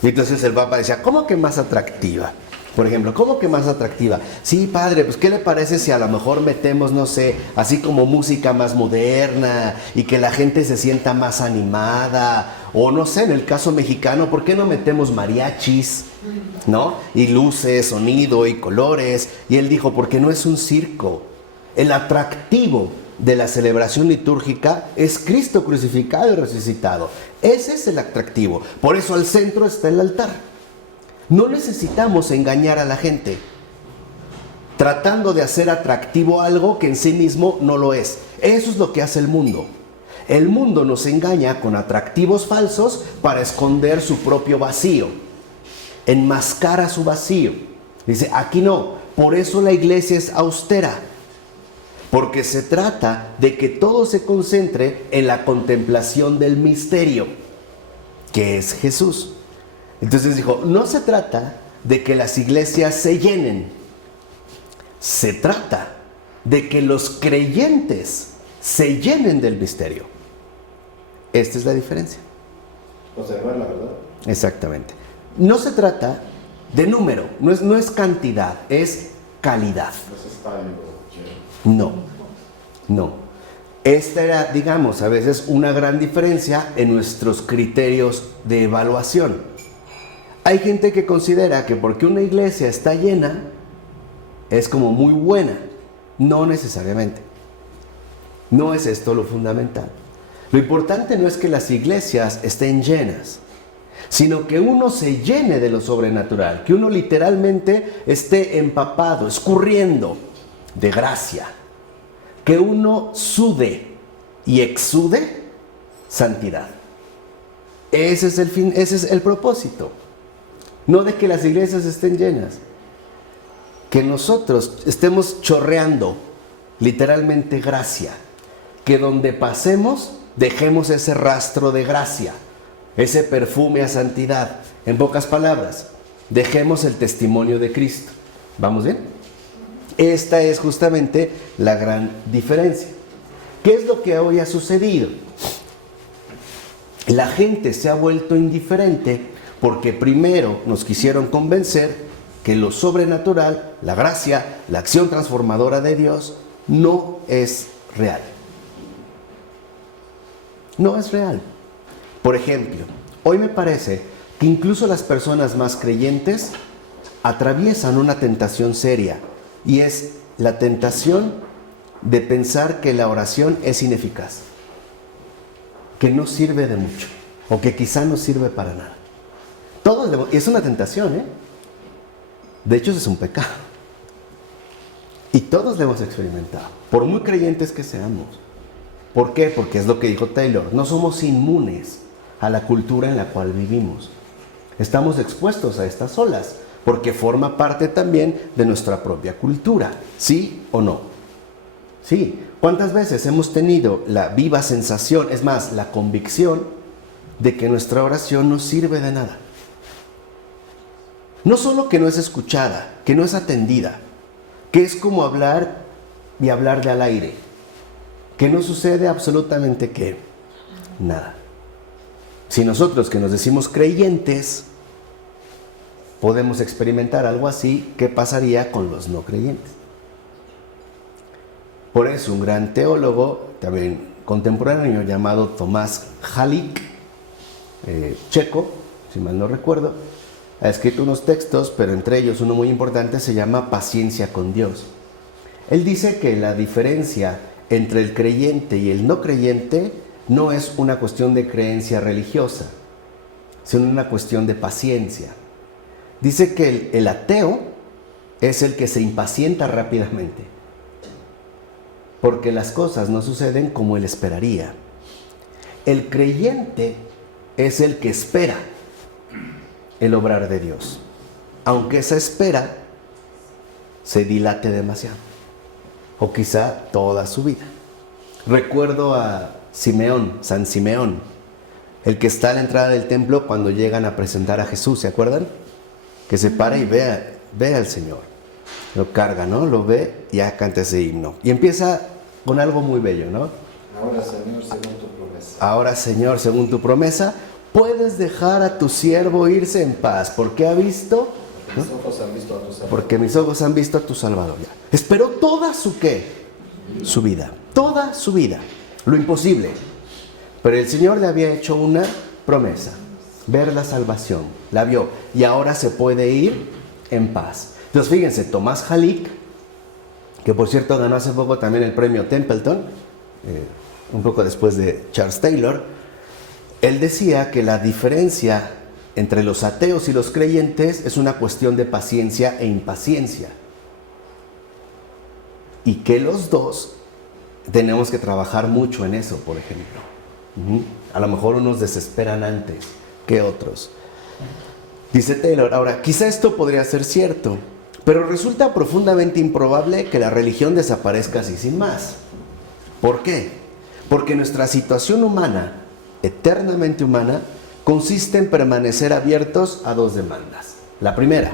Y entonces el Papa decía, ¿cómo que más atractiva? Por ejemplo, ¿cómo que más atractiva? Sí, padre, pues ¿qué le parece si a lo mejor metemos, no sé, así como música más moderna y que la gente se sienta más animada? O no sé, en el caso mexicano, ¿por qué no metemos mariachis? ¿No? Y luces, sonido y colores. Y él dijo, porque no es un circo. El atractivo de la celebración litúrgica es Cristo crucificado y resucitado. Ese es el atractivo. Por eso al centro está el altar. No necesitamos engañar a la gente tratando de hacer atractivo algo que en sí mismo no lo es. Eso es lo que hace el mundo. El mundo nos engaña con atractivos falsos para esconder su propio vacío. Enmascara su vacío. Dice, aquí no. Por eso la iglesia es austera. Porque se trata de que todo se concentre en la contemplación del misterio, que es Jesús. Entonces dijo, no se trata de que las iglesias se llenen, se trata de que los creyentes se llenen del misterio. Esta es la diferencia. Conservar la verdad. Exactamente. No se trata de número, no es cantidad, es calidad. No. Esta era, digamos, a veces una gran diferencia en nuestros criterios de evaluación. Hay gente que considera que porque una iglesia está llena, es como muy buena. No necesariamente. No es esto lo fundamental. Lo importante no es que las iglesias estén llenas, sino que uno se llene de lo sobrenatural, que uno literalmente esté empapado, escurriendo de gracia, que uno sude y exude santidad. Ese es el fin, ese es el propósito. No de que las iglesias estén llenas. que nosotros estemos chorreando literalmente gracia, que donde pasemos dejemos ese rastro de gracia, ese perfume a santidad. En pocas palabras, dejemos el testimonio de Cristo. ¿Vamos bien? Esta es justamente la gran diferencia. ¿Qué es lo que hoy ha sucedido? La gente se ha vuelto indiferente porque primero nos quisieron convencer que lo sobrenatural, la gracia, la acción transformadora de Dios no es real. No es real. Por ejemplo, hoy me parece que incluso las personas más creyentes atraviesan una tentación seria, y es la tentación de pensar que la oración es ineficaz, que no sirve de mucho, o que quizá no sirve para nada. Y es una tentación, ¿eh? De hecho, es un pecado. Y todos lo hemos experimentado, por muy creyentes que seamos. ¿Por qué? Porque es lo que dijo Taylor, no somos inmunes a la cultura en la cual vivimos. Estamos expuestos a estas olas, porque forma parte también de nuestra propia cultura, ¿sí o no? Sí. ¿Cuántas veces hemos tenido la viva sensación, es más, la convicción de que nuestra oración no sirve de nada? No solo que no es escuchada, que no es atendida, que es como hablar y hablar de al aire, que no sucede absolutamente ¿qué? Nada. Si nosotros que nos decimos creyentes podemos experimentar algo así, ¿qué pasaría con los no creyentes? Por eso un gran teólogo, también contemporáneo, llamado Tomás Halík, checo, si mal no recuerdo, ha escrito unos textos, pero entre ellos uno muy importante se llama Paciencia con Dios. Él dice que la diferencia entre el creyente y el no creyente no es una cuestión de creencia religiosa, sino una cuestión de paciencia. Dice que el ateo es el que se impacienta rápidamente, porque las cosas no suceden como él esperaría. El creyente es el que espera el obrar de Dios, aunque esa espera se dilate demasiado, o quizá toda su vida. Recuerdo a Simeón, San Simeón, el que está a la entrada del templo cuando llegan a presentar a Jesús, ¿se acuerdan? Que se para y ve al Señor, lo carga, ¿no? Lo ve y ya canta ese himno. Y empieza con algo muy bello, ¿no? Ahora, Señor, según tu promesa. Ahora, Señor, según tu promesa, puedes dejar a tu siervo irse en paz, porque ha visto, ¿no? Mis ojos han visto a tu Salvador. Porque mis ojos han visto a tu Salvador. Ya. Esperó toda su ¿qué? Su vida, toda su vida, lo imposible. Pero el Señor le había hecho una promesa, ver la salvación, la vio, y ahora se puede ir en paz. Entonces fíjense, Tomás Halík, que por cierto ganó hace poco también el premio Templeton, un poco después de Charles Taylor, él decía que la diferencia entre los ateos y los creyentes es una cuestión de paciencia e impaciencia. Y que los dos tenemos que trabajar mucho en eso, por ejemplo. A lo mejor unos desesperan antes que otros. Dice Taylor, ahora, quizá esto podría ser cierto, pero resulta profundamente improbable que la religión desaparezca así sin más. ¿Por qué? Porque nuestra situación humana, eternamente humana, consiste en permanecer abiertos a dos demandas. La primera,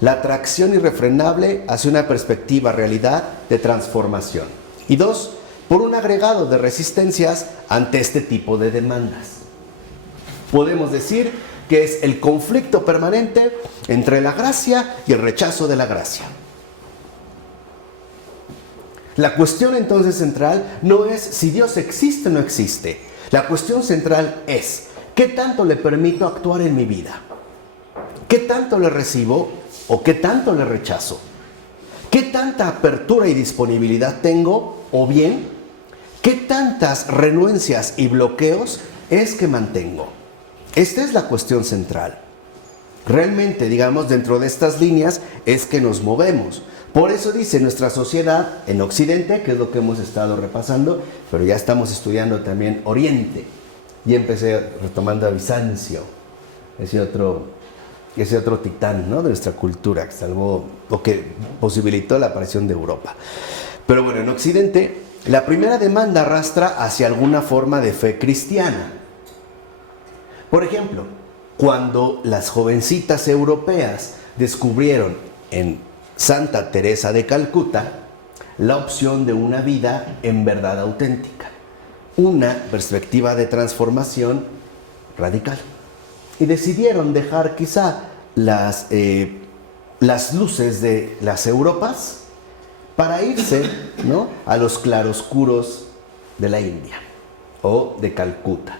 la atracción irrefrenable hacia una perspectiva realidad de transformación. Y dos, por un agregado de resistencias ante este tipo de demandas. Podemos decir que es el conflicto permanente entre la gracia y el rechazo de la gracia. La cuestión entonces central no es si Dios existe o no existe. La cuestión central es, ¿qué tanto le permito actuar en mi vida? ¿Qué tanto le recibo o qué tanto le rechazo? ¿Qué tanta apertura y disponibilidad tengo? O bien, ¿qué tantas renuencias y bloqueos es que mantengo? Esta es la cuestión central. Realmente, digamos, dentro de estas líneas es que nos movemos. Por eso dice nuestra sociedad en Occidente, que es lo que hemos estado repasando, pero ya estamos estudiando también Oriente. Y empecé retomando a Bizancio, ese otro ese otro titán, ¿no?, de nuestra cultura que salvó o que posibilitó la aparición de Europa. Pero bueno, en Occidente, la primera demanda arrastra hacia alguna forma de fe cristiana. Por ejemplo, cuando las jovencitas europeas descubrieron en Santa Teresa de Calcuta la opción de una vida en verdad auténtica, una perspectiva de transformación radical. Y decidieron dejar quizá las luces de las Europas para irse, ¿no?, a los claroscuros de la India o de Calcuta.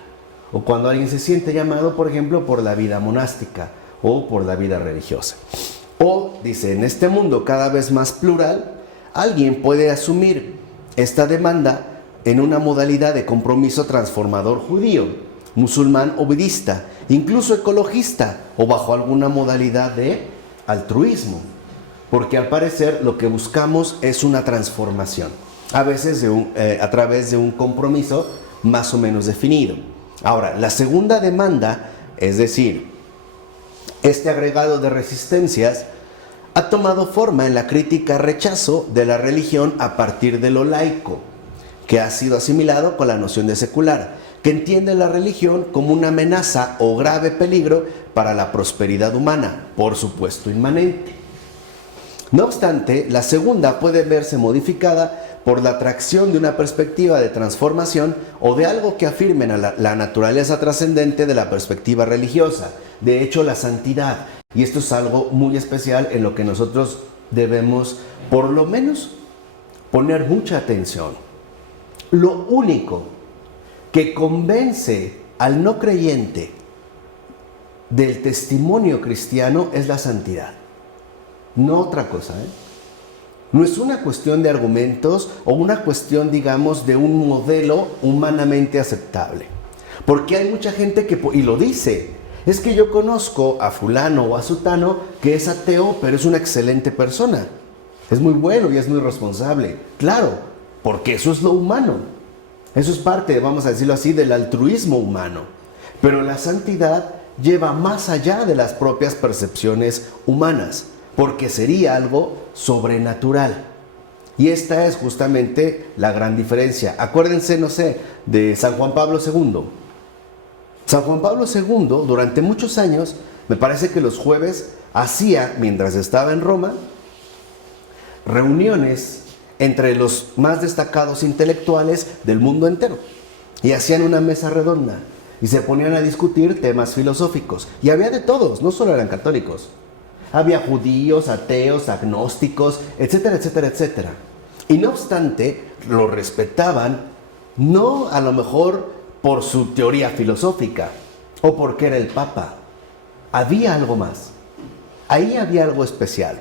O cuando alguien se siente llamado, por ejemplo, por la vida monástica o por la vida religiosa. O, dice, en este mundo cada vez más plural, alguien puede asumir esta demanda en una modalidad de compromiso transformador judío, musulmán o budista, incluso ecologista o bajo alguna modalidad de altruismo. Porque al parecer lo que buscamos es una transformación, a veces a través de un compromiso más o menos definido. Ahora, la segunda demanda, es decir, este agregado de resistencias, ha tomado forma en la crítica rechazo de la religión a partir de lo laico, que ha sido asimilado con la noción de secular, que entiende la religión como una amenaza o grave peligro para la prosperidad humana, por supuesto inmanente. No obstante, la segunda puede verse modificada por la atracción de una perspectiva de transformación o de algo que afirmen a la naturaleza trascendente de la perspectiva religiosa, de hecho la santidad. Y esto es algo muy especial en lo que nosotros debemos, por lo menos, poner mucha atención. Lo único que convence al no creyente del testimonio cristiano es la santidad. No otra cosa, ¿eh? No es una cuestión de argumentos o una cuestión, digamos, de un modelo humanamente aceptable. Porque hay mucha gente que, y lo dice, es que yo conozco a fulano o a sutano que es ateo, pero es una excelente persona. Es muy bueno y es muy responsable. Claro, porque eso es lo humano. Eso es parte, vamos a decirlo así, del altruismo humano. Pero la santidad lleva más allá de las propias percepciones humanas, porque sería algo sobrenatural. Y esta es justamente la gran diferencia. Acuérdense, no sé, de San Juan Pablo II. San Juan Pablo II, durante muchos años, me parece que los jueves hacía, mientras estaba en Roma, reuniones entre los más destacados intelectuales del mundo entero. Y hacían una mesa redonda y se ponían a discutir temas filosóficos. Y había de todos, no solo eran católicos. Había judíos, ateos, agnósticos, etcétera, etcétera, etcétera. Y no obstante, lo respetaban, no a lo mejor por su teoría filosófica o porque era el Papa. Había algo más. Ahí había algo especial,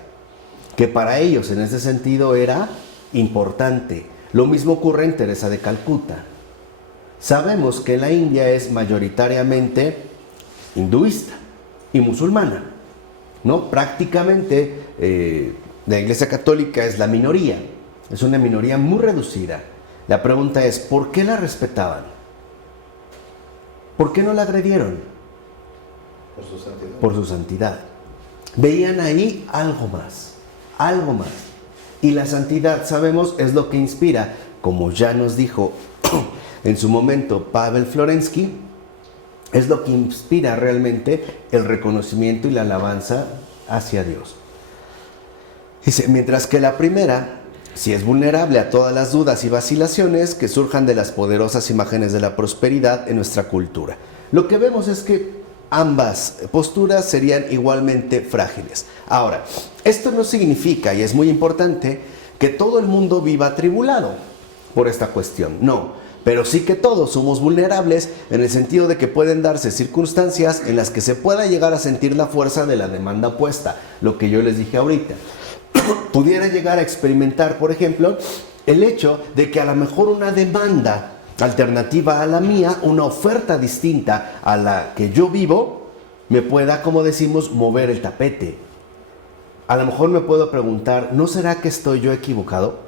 que para ellos en ese sentido era importante. Lo mismo ocurre en Teresa de Calcuta. Sabemos que la India es mayoritariamente hinduista y musulmana, ¿no? Prácticamente la Iglesia Católica es la minoría, es una minoría muy reducida. La pregunta es, ¿por qué la respetaban? ¿Por qué no la agredieron? Por su santidad. Por su santidad. Veían ahí algo más, algo más. Y la santidad, sabemos, es lo que inspira, como ya nos dijo en su momento Pavel Florensky, es lo que inspira realmente el reconocimiento y la alabanza hacia Dios. Dice, mientras que la primera, si es vulnerable a todas las dudas y vacilaciones que surjan de las poderosas imágenes de la prosperidad en nuestra cultura. Lo que vemos es que ambas posturas serían igualmente frágiles. Ahora, esto no significa, y es muy importante, que todo el mundo viva atribulado por esta cuestión. No, pero sí que todos somos vulnerables en el sentido de que pueden darse circunstancias en las que se pueda llegar a sentir la fuerza de la demanda opuesta, lo que yo les dije ahorita. Pudiera llegar a experimentar, por ejemplo, el hecho de que a lo mejor una demanda alternativa a la mía, una oferta distinta a la que yo vivo, me pueda, como decimos, mover el tapete. A lo mejor me puedo preguntar, ¿no será que estoy yo equivocado?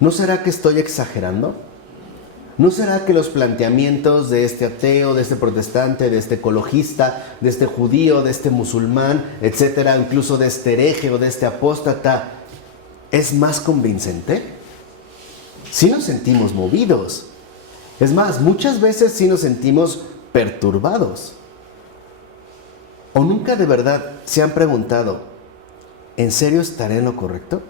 ¿No será que estoy exagerando? ¿No será que los planteamientos de este ateo, de este protestante, de este ecologista, de este judío, de este musulmán, etcétera, incluso de este hereje o de este apóstata, es más convincente? Sí nos sentimos movidos. Es más, muchas veces sí nos sentimos perturbados. ¿O nunca de verdad se han preguntado, ¿en serio estaré en lo correcto?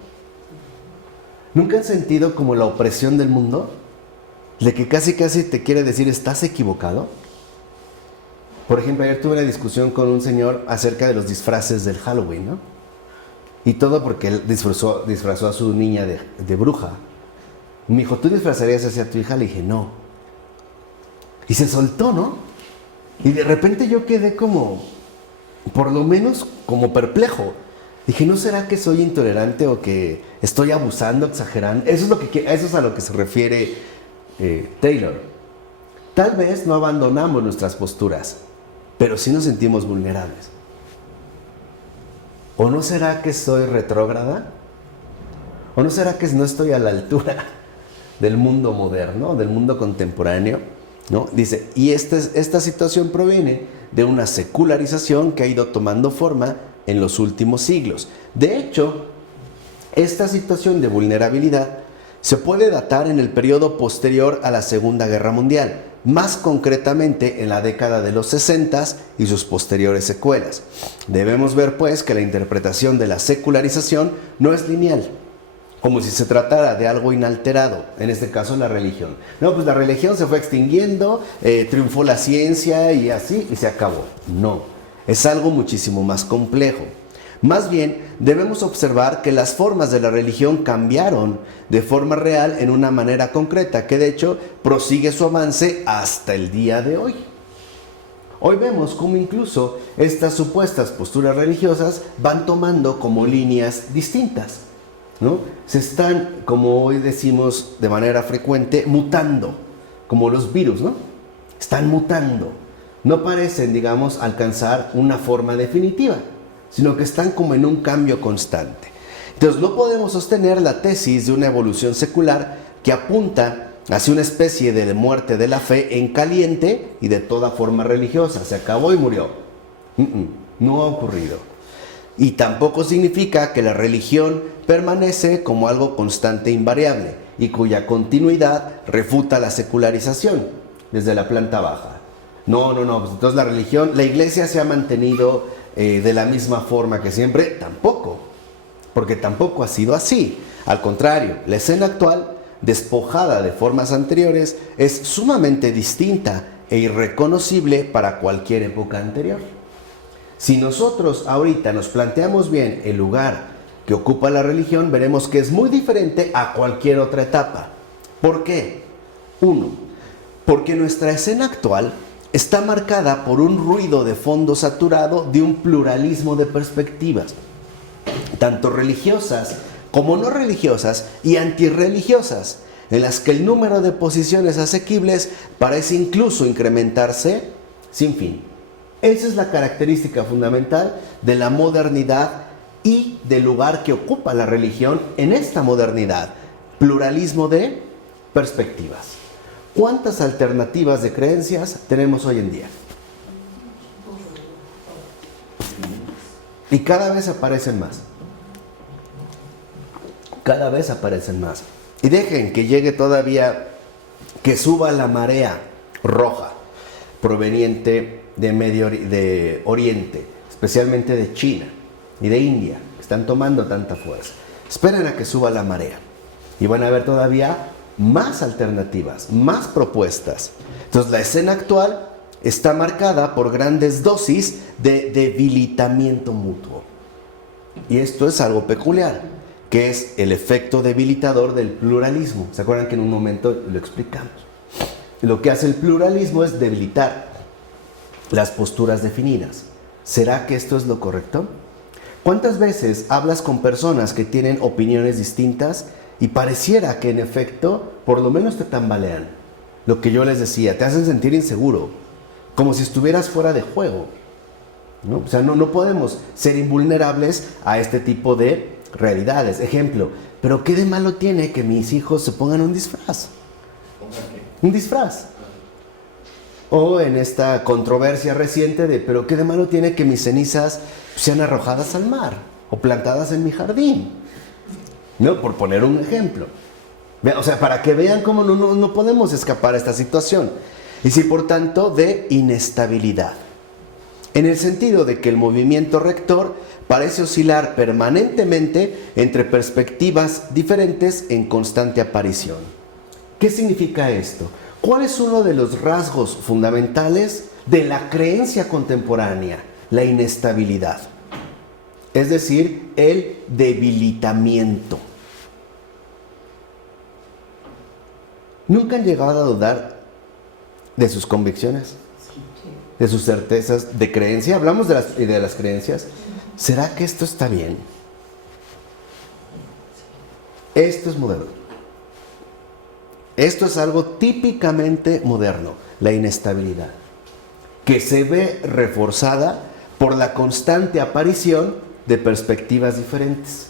¿Nunca han sentido como la opresión del mundo? De que casi te quiere decir, ¿estás equivocado? Por ejemplo, ayer tuve una discusión con un señor acerca de los disfraces del Halloween, ¿no? Y todo porque él disfrazó a su niña de bruja. Me dijo, ¿tú disfrazarías así a tu hija? Le dije, no. Y se soltó, ¿no? Y de repente yo quedé como, por lo menos, como perplejo. Dije, ¿no será que soy intolerante o que estoy abusando, exagerando? Eso es a lo que se refiere Taylor. Tal vez no abandonamos nuestras posturas, pero sí nos sentimos vulnerables. ¿O no será que soy retrógrada? ¿O no será que no estoy a la altura del mundo moderno, del mundo contemporáneo? ¿No? Dice, y esta situación proviene de una secularización que ha ido tomando forma en los últimos siglos. De hecho, esta situación de vulnerabilidad se puede datar en el periodo posterior a la Segunda Guerra Mundial, más concretamente en la década de los 60 y sus posteriores secuelas. Debemos ver pues que la interpretación de la secularización no es lineal, como si se tratara de algo inalterado, en este caso la religión. No, pues la religión se fue extinguiendo, triunfó la ciencia y así, y se acabó. No, es algo muchísimo más complejo. Más bien, debemos observar que las formas de la religión cambiaron de forma real en una manera concreta, que de hecho prosigue su avance hasta el día de hoy. Hoy vemos cómo incluso estas supuestas posturas religiosas van tomando como líneas distintas, ¿no? Se están, como hoy decimos de manera frecuente, mutando, como los virus, ¿no? Están mutando. No parecen, digamos, alcanzar una forma definitiva, sino que están como en un cambio constante. Entonces no podemos sostener la tesis de una evolución secular que apunta hacia una especie de muerte de la fe en caliente y de toda forma religiosa. Se acabó y murió. No ha ocurrido. Y tampoco significa que la religión permanece como algo constante e invariable y cuya continuidad refuta la secularización desde la planta baja. No, pues entonces la religión, la iglesia se ha mantenido de la misma forma que siempre. Tampoco, porque tampoco ha sido así. Al contrario, la escena actual, despojada de formas anteriores, es sumamente distinta e irreconocible para cualquier época anterior. Si nosotros ahorita nos planteamos bien el lugar que ocupa la religión, veremos que es muy diferente a cualquier otra etapa. ¿Por qué? 1. Porque nuestra escena actual está marcada por un ruido de fondo saturado de un pluralismo de perspectivas, tanto religiosas como no religiosas y antirreligiosas, en las que el número de posiciones asequibles parece incluso incrementarse sin fin. Esa es la característica fundamental de la modernidad y del lugar que ocupa la religión en esta modernidad, pluralismo de perspectivas. ¿Cuántas alternativas de creencias tenemos hoy en día? Y cada vez aparecen más. Cada vez aparecen más. Y dejen que llegue todavía, que suba la marea roja proveniente de Oriente, especialmente de China y de India, que están tomando tanta fuerza. Esperen a que suba la marea y van a ver todavía más alternativas, más propuestas. Entonces la escena actual está marcada por grandes dosis de debilitamiento mutuo. Y esto es algo peculiar, que es el efecto debilitador del pluralismo. ¿Se acuerdan que en un momento lo explicamos? Lo que hace el pluralismo es debilitar las posturas definidas. ¿Será que esto es lo correcto? ¿Cuántas veces hablas con personas que tienen opiniones distintas y pareciera que en efecto, por lo menos te tambalean? Lo que yo les decía, te hacen sentir inseguro, como si estuvieras fuera de juego, ¿no? O sea, no podemos ser invulnerables a este tipo de realidades. Ejemplo, ¿pero qué de malo tiene que mis hijos se pongan un disfraz? Un disfraz. O en esta controversia reciente de, pero ¿qué de malo tiene que mis cenizas sean arrojadas al mar o plantadas en mi jardín? ¿No? Por poner un ejemplo. O sea, para que vean cómo no podemos escapar a esta situación. Y sí, por tanto, de inestabilidad. En el sentido de que el movimiento rector parece oscilar permanentemente entre perspectivas diferentes en constante aparición. ¿Qué significa esto? ¿Cuál es uno de los rasgos fundamentales de la creencia contemporánea? La inestabilidad. Es decir, el debilitamiento. ¿Nunca han llegado a dudar de sus convicciones? De sus certezas de creencia? Hablamos de las creencias. ¿Será que esto está bien? Esto es moderno. Esto es algo típicamente moderno, la inestabilidad, que se ve reforzada por la constante aparición de perspectivas diferentes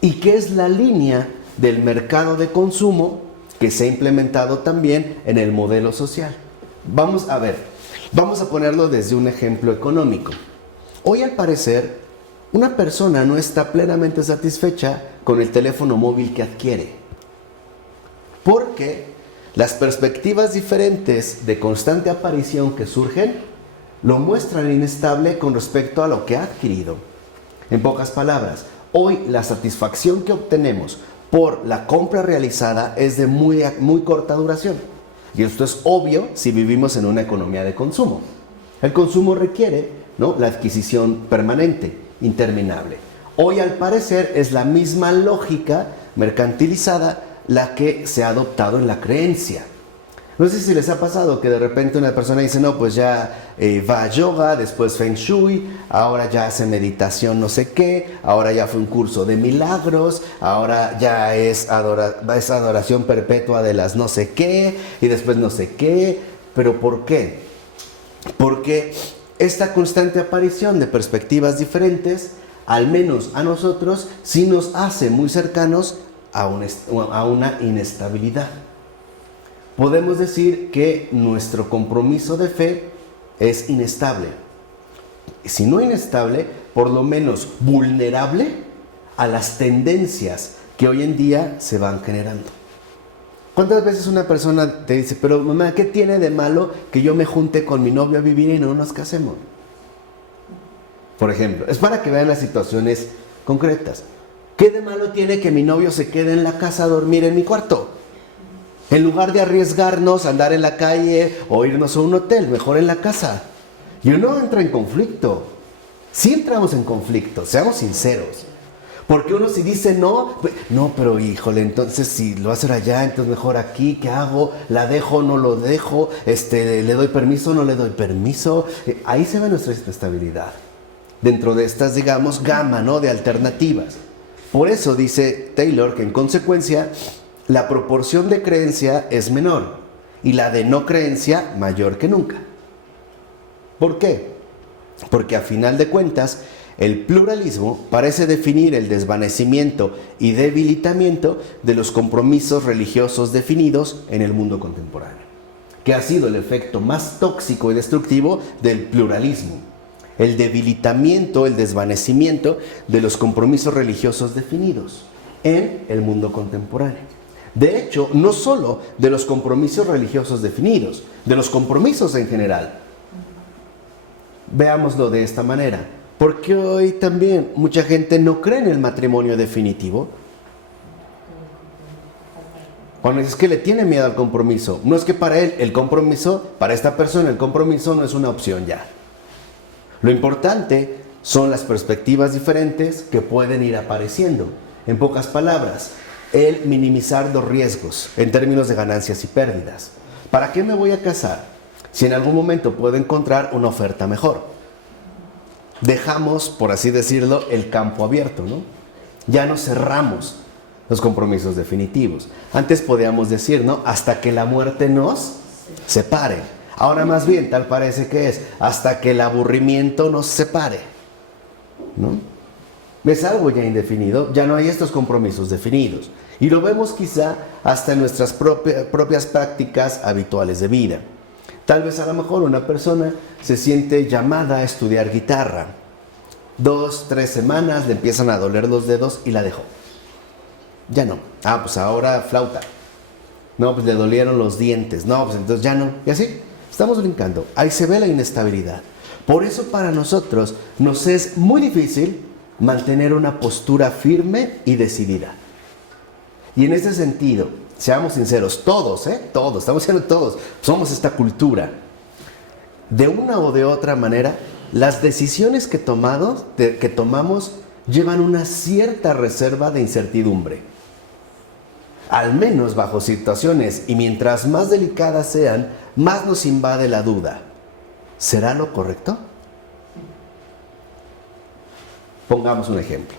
y que es la línea del mercado de consumo que se ha implementado también en el modelo social. Vamos a ponerlo desde un ejemplo económico. Hoy, al parecer, una persona no está plenamente satisfecha con el teléfono móvil que adquiere. Porque las perspectivas diferentes de constante aparición que surgen lo muestran inestable con respecto a lo que ha adquirido. En pocas palabras, hoy la satisfacción que obtenemos por la compra realizada es de muy corta duración. Y esto es obvio si vivimos en una economía de consumo. El consumo requiere, ¿no?, la adquisición permanente, interminable. Hoy, al parecer, es la misma lógica mercantilizada la que se ha adoptado en la creencia. No sé si les ha pasado que de repente una persona dice, no, pues ya va a yoga, después Feng Shui, ahora ya hace meditación no sé qué, ahora ya fue un curso de milagros, ahora ya es adoración perpetua de las no sé qué, y después no sé qué. ¿Pero por qué? Porque esta constante aparición de perspectivas diferentes, al menos a nosotros, sí nos hace muy cercanos a una inestabilidad. Podemos decir que nuestro compromiso de fe es inestable. Si no inestable, por lo menos vulnerable a las tendencias que hoy en día se van generando. ¿Cuántas veces una persona te dice, pero mamá, ¿qué tiene de malo que yo me junte con mi novio a vivir y no nos casemos? Por ejemplo, es para que vean las situaciones concretas. ¿Qué de malo tiene que mi novio se quede en la casa a dormir en mi cuarto? En lugar de arriesgarnos a andar en la calle o irnos a un hotel, mejor en la casa. Y uno entra en conflicto. Sí entramos en conflicto, seamos sinceros. Porque uno si dice no, pero híjole, entonces si lo va a hacer allá, entonces mejor aquí, ¿qué hago? ¿La dejo o no lo dejo? ¿Le doy permiso o no le doy permiso? Ahí se ve nuestra inestabilidad. Dentro de estas, digamos, gama, ¿no?, de alternativas. Por eso dice Taylor que en consecuencia la proporción de creencia es menor y la de no creencia mayor que nunca. ¿Por qué? Porque a final de cuentas el pluralismo parece definir el desvanecimiento y debilitamiento de los compromisos religiosos definidos en el mundo contemporáneo, que ha sido el efecto más tóxico y destructivo del pluralismo. El debilitamiento, el desvanecimiento de los compromisos religiosos definidos en el mundo contemporáneo. De hecho, no solo de los compromisos religiosos definidos, de los compromisos en general. Veámoslo de esta manera. Porque hoy también mucha gente no cree en el matrimonio definitivo. Cuando es que le tiene miedo al compromiso. No es que para él el compromiso, para esta persona el compromiso no es una opción ya. Lo importante son las perspectivas diferentes que pueden ir apareciendo. En pocas palabras, el minimizar los riesgos en términos de ganancias y pérdidas. ¿Para qué me voy a casar si en algún momento puedo encontrar una oferta mejor? Dejamos, por así decirlo, el campo abierto, ¿no? Ya no cerramos los compromisos definitivos. Antes podíamos decir, ¿no?, hasta que la muerte nos separe. Ahora más bien, tal parece que es hasta que el aburrimiento nos separe, ¿no? Es algo ya indefinido, ya no hay estos compromisos definidos. Y lo vemos quizá hasta en nuestras propias prácticas habituales de vida. Tal vez a lo mejor una persona se siente llamada a estudiar guitarra. 2, 3 semanas le empiezan a doler los dedos y la dejó. Ya no. Ah, pues ahora flauta. No, pues le dolieron los dientes. No, pues entonces ya no. Y así, estamos brincando. Ahí se ve la inestabilidad. Por eso para nosotros nos es muy difícil mantener una postura firme y decidida. Y en ese sentido, seamos sinceros, todos, todos, estamos siendo todos, somos esta cultura. De una o de otra manera, las decisiones que tomamos llevan una cierta reserva de incertidumbre. Al menos bajo situaciones, y mientras más delicadas sean, más nos invade la duda. ¿Será lo correcto? Pongamos un ejemplo.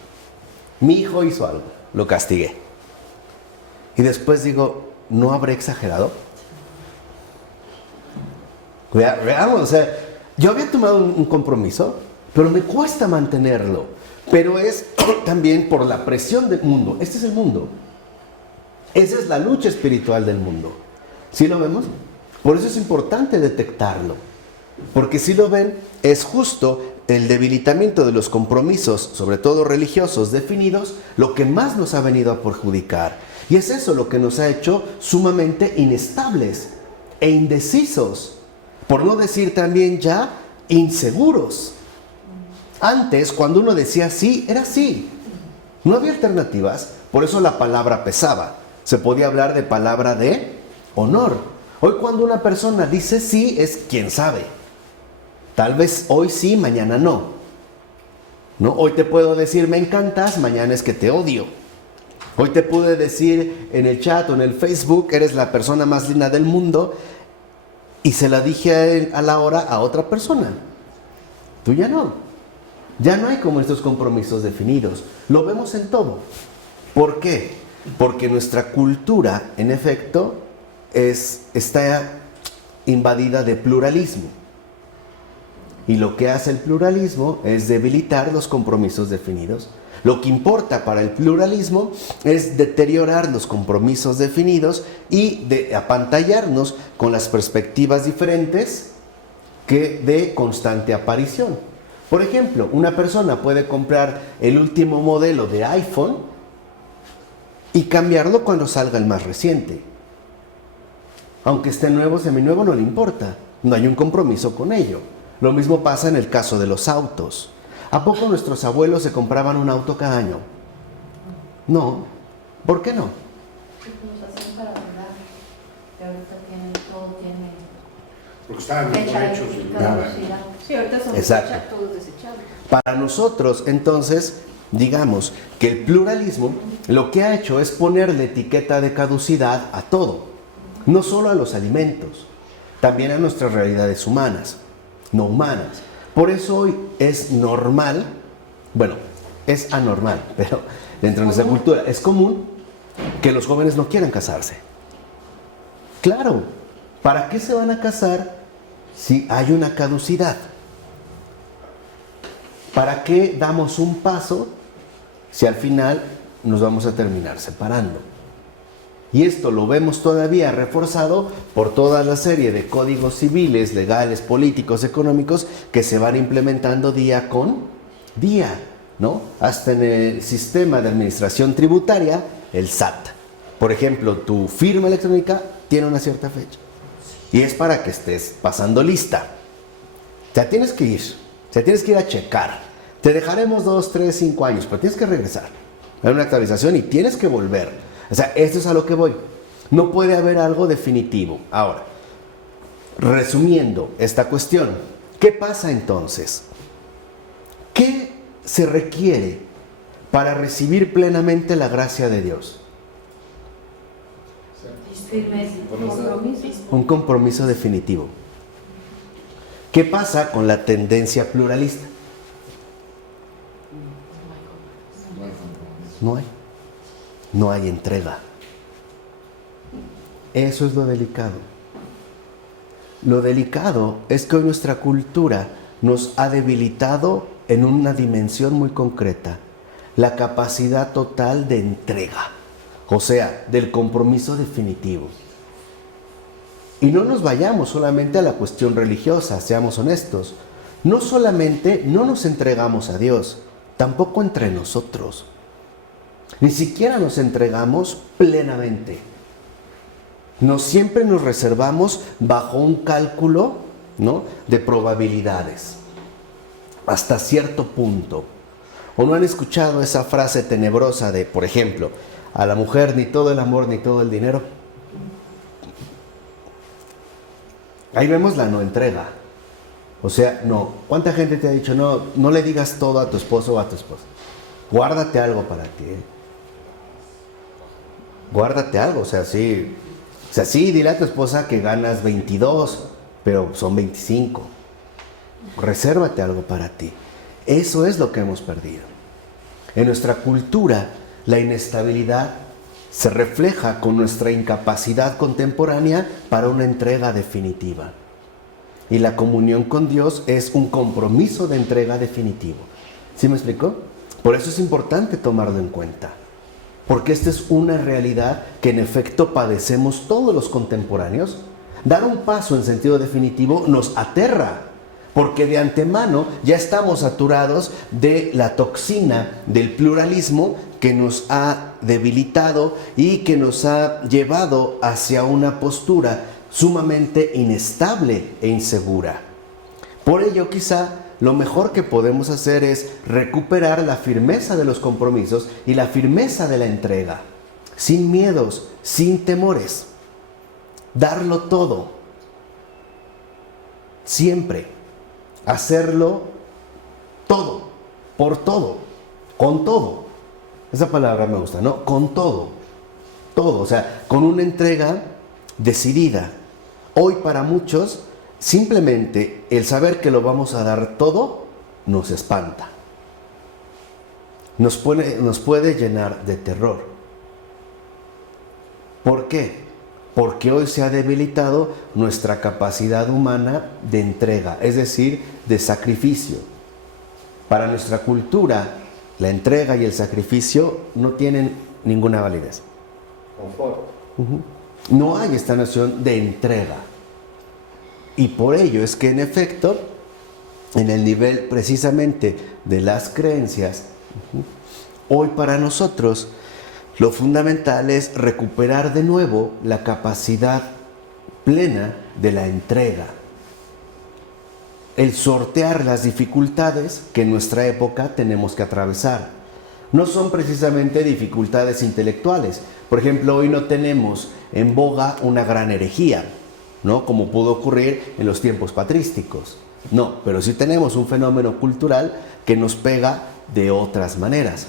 Mi hijo hizo algo, lo castigué. Y después digo, ¿no habré exagerado? Veamos, o sea, yo había tomado un compromiso, pero me cuesta mantenerlo. Pero es también por la presión del mundo. Este es el mundo. Esa es la lucha espiritual del mundo. ¿Sí lo vemos? Por eso es importante detectarlo. Porque si lo ven, es justo el debilitamiento de los compromisos, sobre todo religiosos, definidos, lo que más nos ha venido a perjudicar. Y es eso lo que nos ha hecho sumamente inestables e indecisos, por no decir también ya inseguros. Antes, cuando uno decía sí, era sí. No había alternativas, por eso la palabra pesaba. Se podía hablar de palabra de honor. Hoy cuando una persona dice sí, es quién sabe. Tal vez hoy sí, mañana no. ¿No? Hoy te puedo decir me encantas, mañana es que te odio. Hoy te pude decir en el chat o en el Facebook, eres la persona más linda del mundo, y se la dije a la hora a otra persona. Tú ya no. Ya no hay como estos compromisos definidos. Lo vemos en todo. ¿Por qué? Porque nuestra cultura, en efecto, está invadida de pluralismo. Y lo que hace el pluralismo es debilitar los compromisos definidos. Lo que importa para el pluralismo es deteriorar los compromisos definidos y de apantallarnos con las perspectivas diferentes que de constante aparición. Por ejemplo, una persona puede comprar el último modelo de iPhone y cambiarlo cuando salga el más reciente. Aunque esté nuevo, seminuevo, no le importa. No hay un compromiso con ello. Lo mismo pasa en el caso de los autos. ¿A poco nuestros abuelos se compraban un auto cada año? No. ¿Por qué no? Los hacían para volar. Que ahorita todo tiene Porque estaban fecha de hechos. caducidad. Sí, ahorita son todos desechables. Para nosotros, entonces, digamos que el pluralismo lo que ha hecho es ponerle etiqueta de caducidad a todo. No solo a los alimentos, también a nuestras realidades humanas, no humanas. Por eso hoy es normal, bueno, es anormal, pero dentro de nuestra cultura es común que los jóvenes no quieran casarse. Claro, ¿para qué se van a casar si hay una caducidad? ¿Para qué damos un paso si al final nos vamos a terminar separando? Y esto lo vemos todavía reforzado por toda la serie de códigos civiles, legales, políticos, económicos que se van implementando día con día, ¿no? Hasta en el sistema de administración tributaria, el SAT. Por ejemplo, tu firma electrónica tiene una cierta fecha. Y es para que estés pasando lista. Tienes que ir a checar. Te dejaremos 2, 3, 5 años, pero tienes que regresar. Hay una actualización y tienes que volver. O sea, esto es a lo que voy. No puede haber algo definitivo. Ahora, resumiendo esta cuestión, ¿qué pasa entonces? ¿Qué se requiere para recibir plenamente la gracia de Dios? Firmes compromisos. Un compromiso definitivo. ¿Qué pasa con la tendencia pluralista? No hay. No hay entrega. Eso es lo delicado. Lo delicado es que hoy nuestra cultura nos ha debilitado en una dimensión muy concreta, la capacidad total de entrega, o sea, del compromiso definitivo. Y no nos vayamos solamente a la cuestión religiosa, seamos honestos. No solamente no nos entregamos a Dios, tampoco entre nosotros. Ni siquiera nos entregamos plenamente. Siempre nos reservamos bajo un cálculo, ¿no?, de probabilidades, hasta cierto punto. ¿O no han escuchado esa frase tenebrosa de, por ejemplo, a la mujer ni todo el amor ni todo el dinero? Ahí vemos la no entrega. O sea, no. ¿Cuánta gente te ha dicho, no le digas todo a tu esposo o a tu esposa? Guárdate algo para ti, ¿eh? Guárdate algo, o sea, sí, dile a tu esposa que ganas 22, pero son 25. Resérvate algo para ti. Eso es lo que hemos perdido. En nuestra cultura, la inestabilidad se refleja con nuestra incapacidad contemporánea para una entrega definitiva. Y la comunión con Dios es un compromiso de entrega definitivo. ¿Sí me explico? Por eso es importante tomarlo en cuenta. Porque esta es una realidad que en efecto padecemos todos los contemporáneos. Dar un paso en sentido definitivo nos aterra, porque de antemano ya estamos saturados de la toxina del pluralismo que nos ha debilitado y que nos ha llevado hacia una postura sumamente inestable e insegura. Por ello, quizá lo mejor que podemos hacer es recuperar la firmeza de los compromisos y la firmeza de la entrega, sin miedos, sin temores. Darlo todo, siempre, hacerlo todo, por todo, con todo. Esa palabra me gusta, ¿no? Con todo, todo, o sea, con una entrega decidida. Hoy para muchos, simplemente el saber que lo vamos a dar todo nos espanta. Nos puede llenar de terror. ¿Por qué? Porque hoy se ha debilitado nuestra capacidad humana de entrega, es decir, de sacrificio. Para nuestra cultura, la entrega y el sacrificio no tienen ninguna validez. Confort. No hay esta noción de entrega. Y por ello es que en efecto, en el nivel precisamente de las creencias, hoy para nosotros lo fundamental es recuperar de nuevo la capacidad plena de la entrega. El sortear las dificultades que en nuestra época tenemos que atravesar. No son precisamente dificultades intelectuales. Por ejemplo, hoy no tenemos en boga una gran herejía, ¿no?, como pudo ocurrir en los tiempos patrísticos. No, pero sí tenemos un fenómeno cultural que nos pega de otras maneras.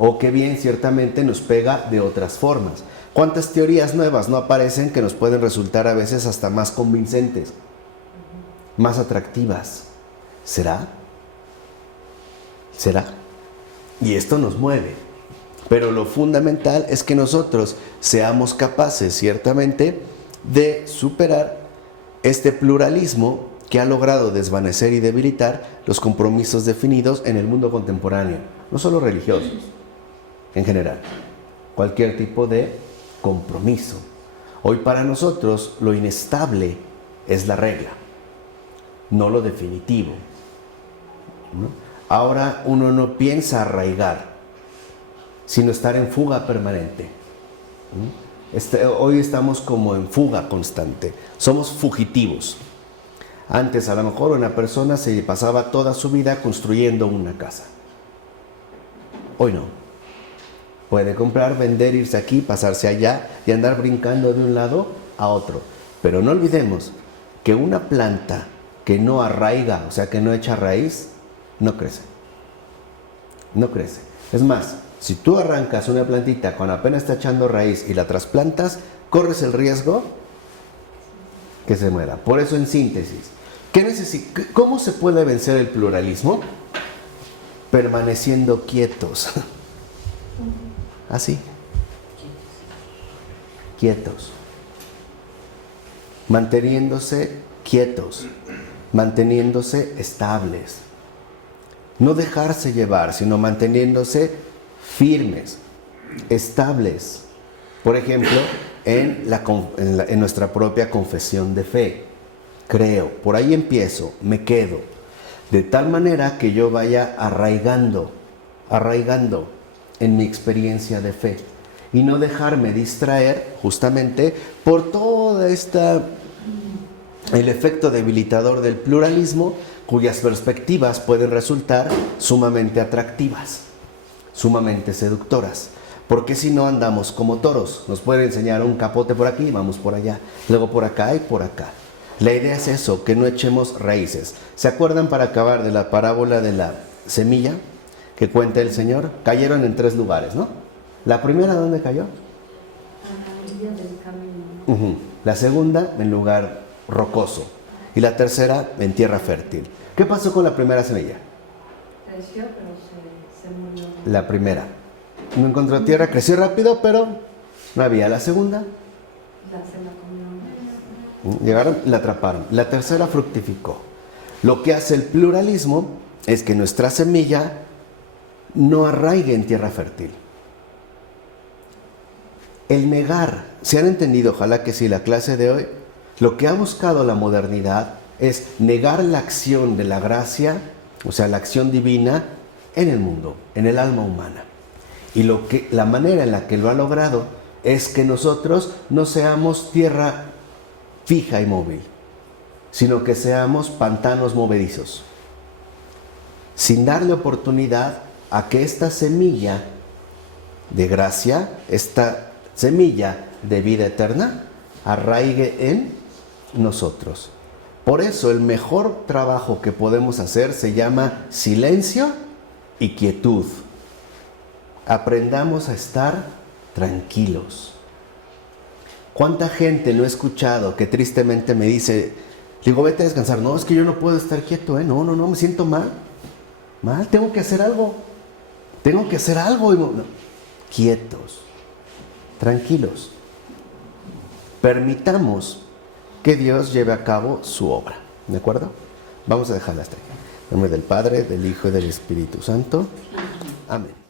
O que bien ciertamente nos pega de otras formas. ¿Cuántas teorías nuevas no aparecen que nos pueden resultar a veces hasta más convincentes, más atractivas? ¿Será? ¿Será? Y esto nos mueve. Pero lo fundamental es que nosotros seamos capaces, ciertamente, de superar este pluralismo que ha logrado desvanecer y debilitar los compromisos definidos en el mundo contemporáneo, no solo religiosos, en general, cualquier tipo de compromiso. Hoy para nosotros lo inestable es la regla, no lo definitivo, ¿no? Ahora uno no piensa arraigar, sino estar en fuga permanente. Hoy estamos como en fuga constante, somos fugitivos. Antes a lo mejor una persona se pasaba toda su vida construyendo una casa. Hoy no. Puede comprar, vender, irse aquí, pasarse allá y andar brincando de un lado a otro. Pero no olvidemos que una planta que no arraiga, o sea que no echa raíz, no crece. No crece. Es más, si tú arrancas una plantita cuando apenas está echando raíz y la trasplantas, corres el riesgo que se muera. Por eso, en síntesis, ¿cómo se puede vencer el pluralismo? Permaneciendo quietos. Así. Quietos. Manteniéndose quietos. Manteniéndose estables. No dejarse llevar, sino manteniéndose firmes, estables. Por ejemplo, en nuestra propia confesión de fe. Creo, por ahí empiezo, me quedo. De tal manera que yo vaya arraigando en mi experiencia de fe. Y no dejarme distraer justamente por toda el efecto debilitador del pluralismo, cuyas perspectivas pueden resultar sumamente atractivas, sumamente seductoras. Porque si no andamos como toros, nos puede enseñar un capote por aquí y vamos por allá, luego por acá y por acá. La idea es eso, que no echemos raíces. ¿Se acuerdan para acabar de la parábola de la semilla que cuenta el Señor? Cayeron en 3 lugares, ¿no? La primera, ¿dónde cayó? A la orilla del camino. La segunda, en lugar rocoso. Y la tercera, en tierra fértil. ¿Qué pasó con la primera semilla? Creció, pero se murió. La primera. No encontró tierra, creció rápido, pero no había. La segunda, Se la comió. llegaron, la atraparon. La tercera fructificó. Lo que hace el pluralismo es que nuestra semilla no arraigue en tierra fértil. El negar, ¿se han entendido? Ojalá que sí, la clase de hoy. Lo que ha buscado la modernidad es negar la acción de la gracia, o sea, la acción divina en el mundo, en el alma humana. Y la manera en la que lo ha logrado es que nosotros no seamos tierra fija y móvil, sino que seamos pantanos movedizos, sin darle oportunidad a que esta semilla de gracia, esta semilla de vida eterna, arraigue en nosotros. Por eso el mejor trabajo que podemos hacer se llama silencio y quietud. Aprendamos a estar tranquilos. ¿Cuánta gente no he escuchado que tristemente me dice, digo, vete a descansar? No, es que yo no puedo estar quieto, no, me siento mal. Tengo que hacer algo. No. Quietos, tranquilos. Permitamos que Dios lleve a cabo su obra. ¿De acuerdo? Vamos a dejarla hasta aquí. En nombre del Padre, del Hijo y del Espíritu Santo. Amén.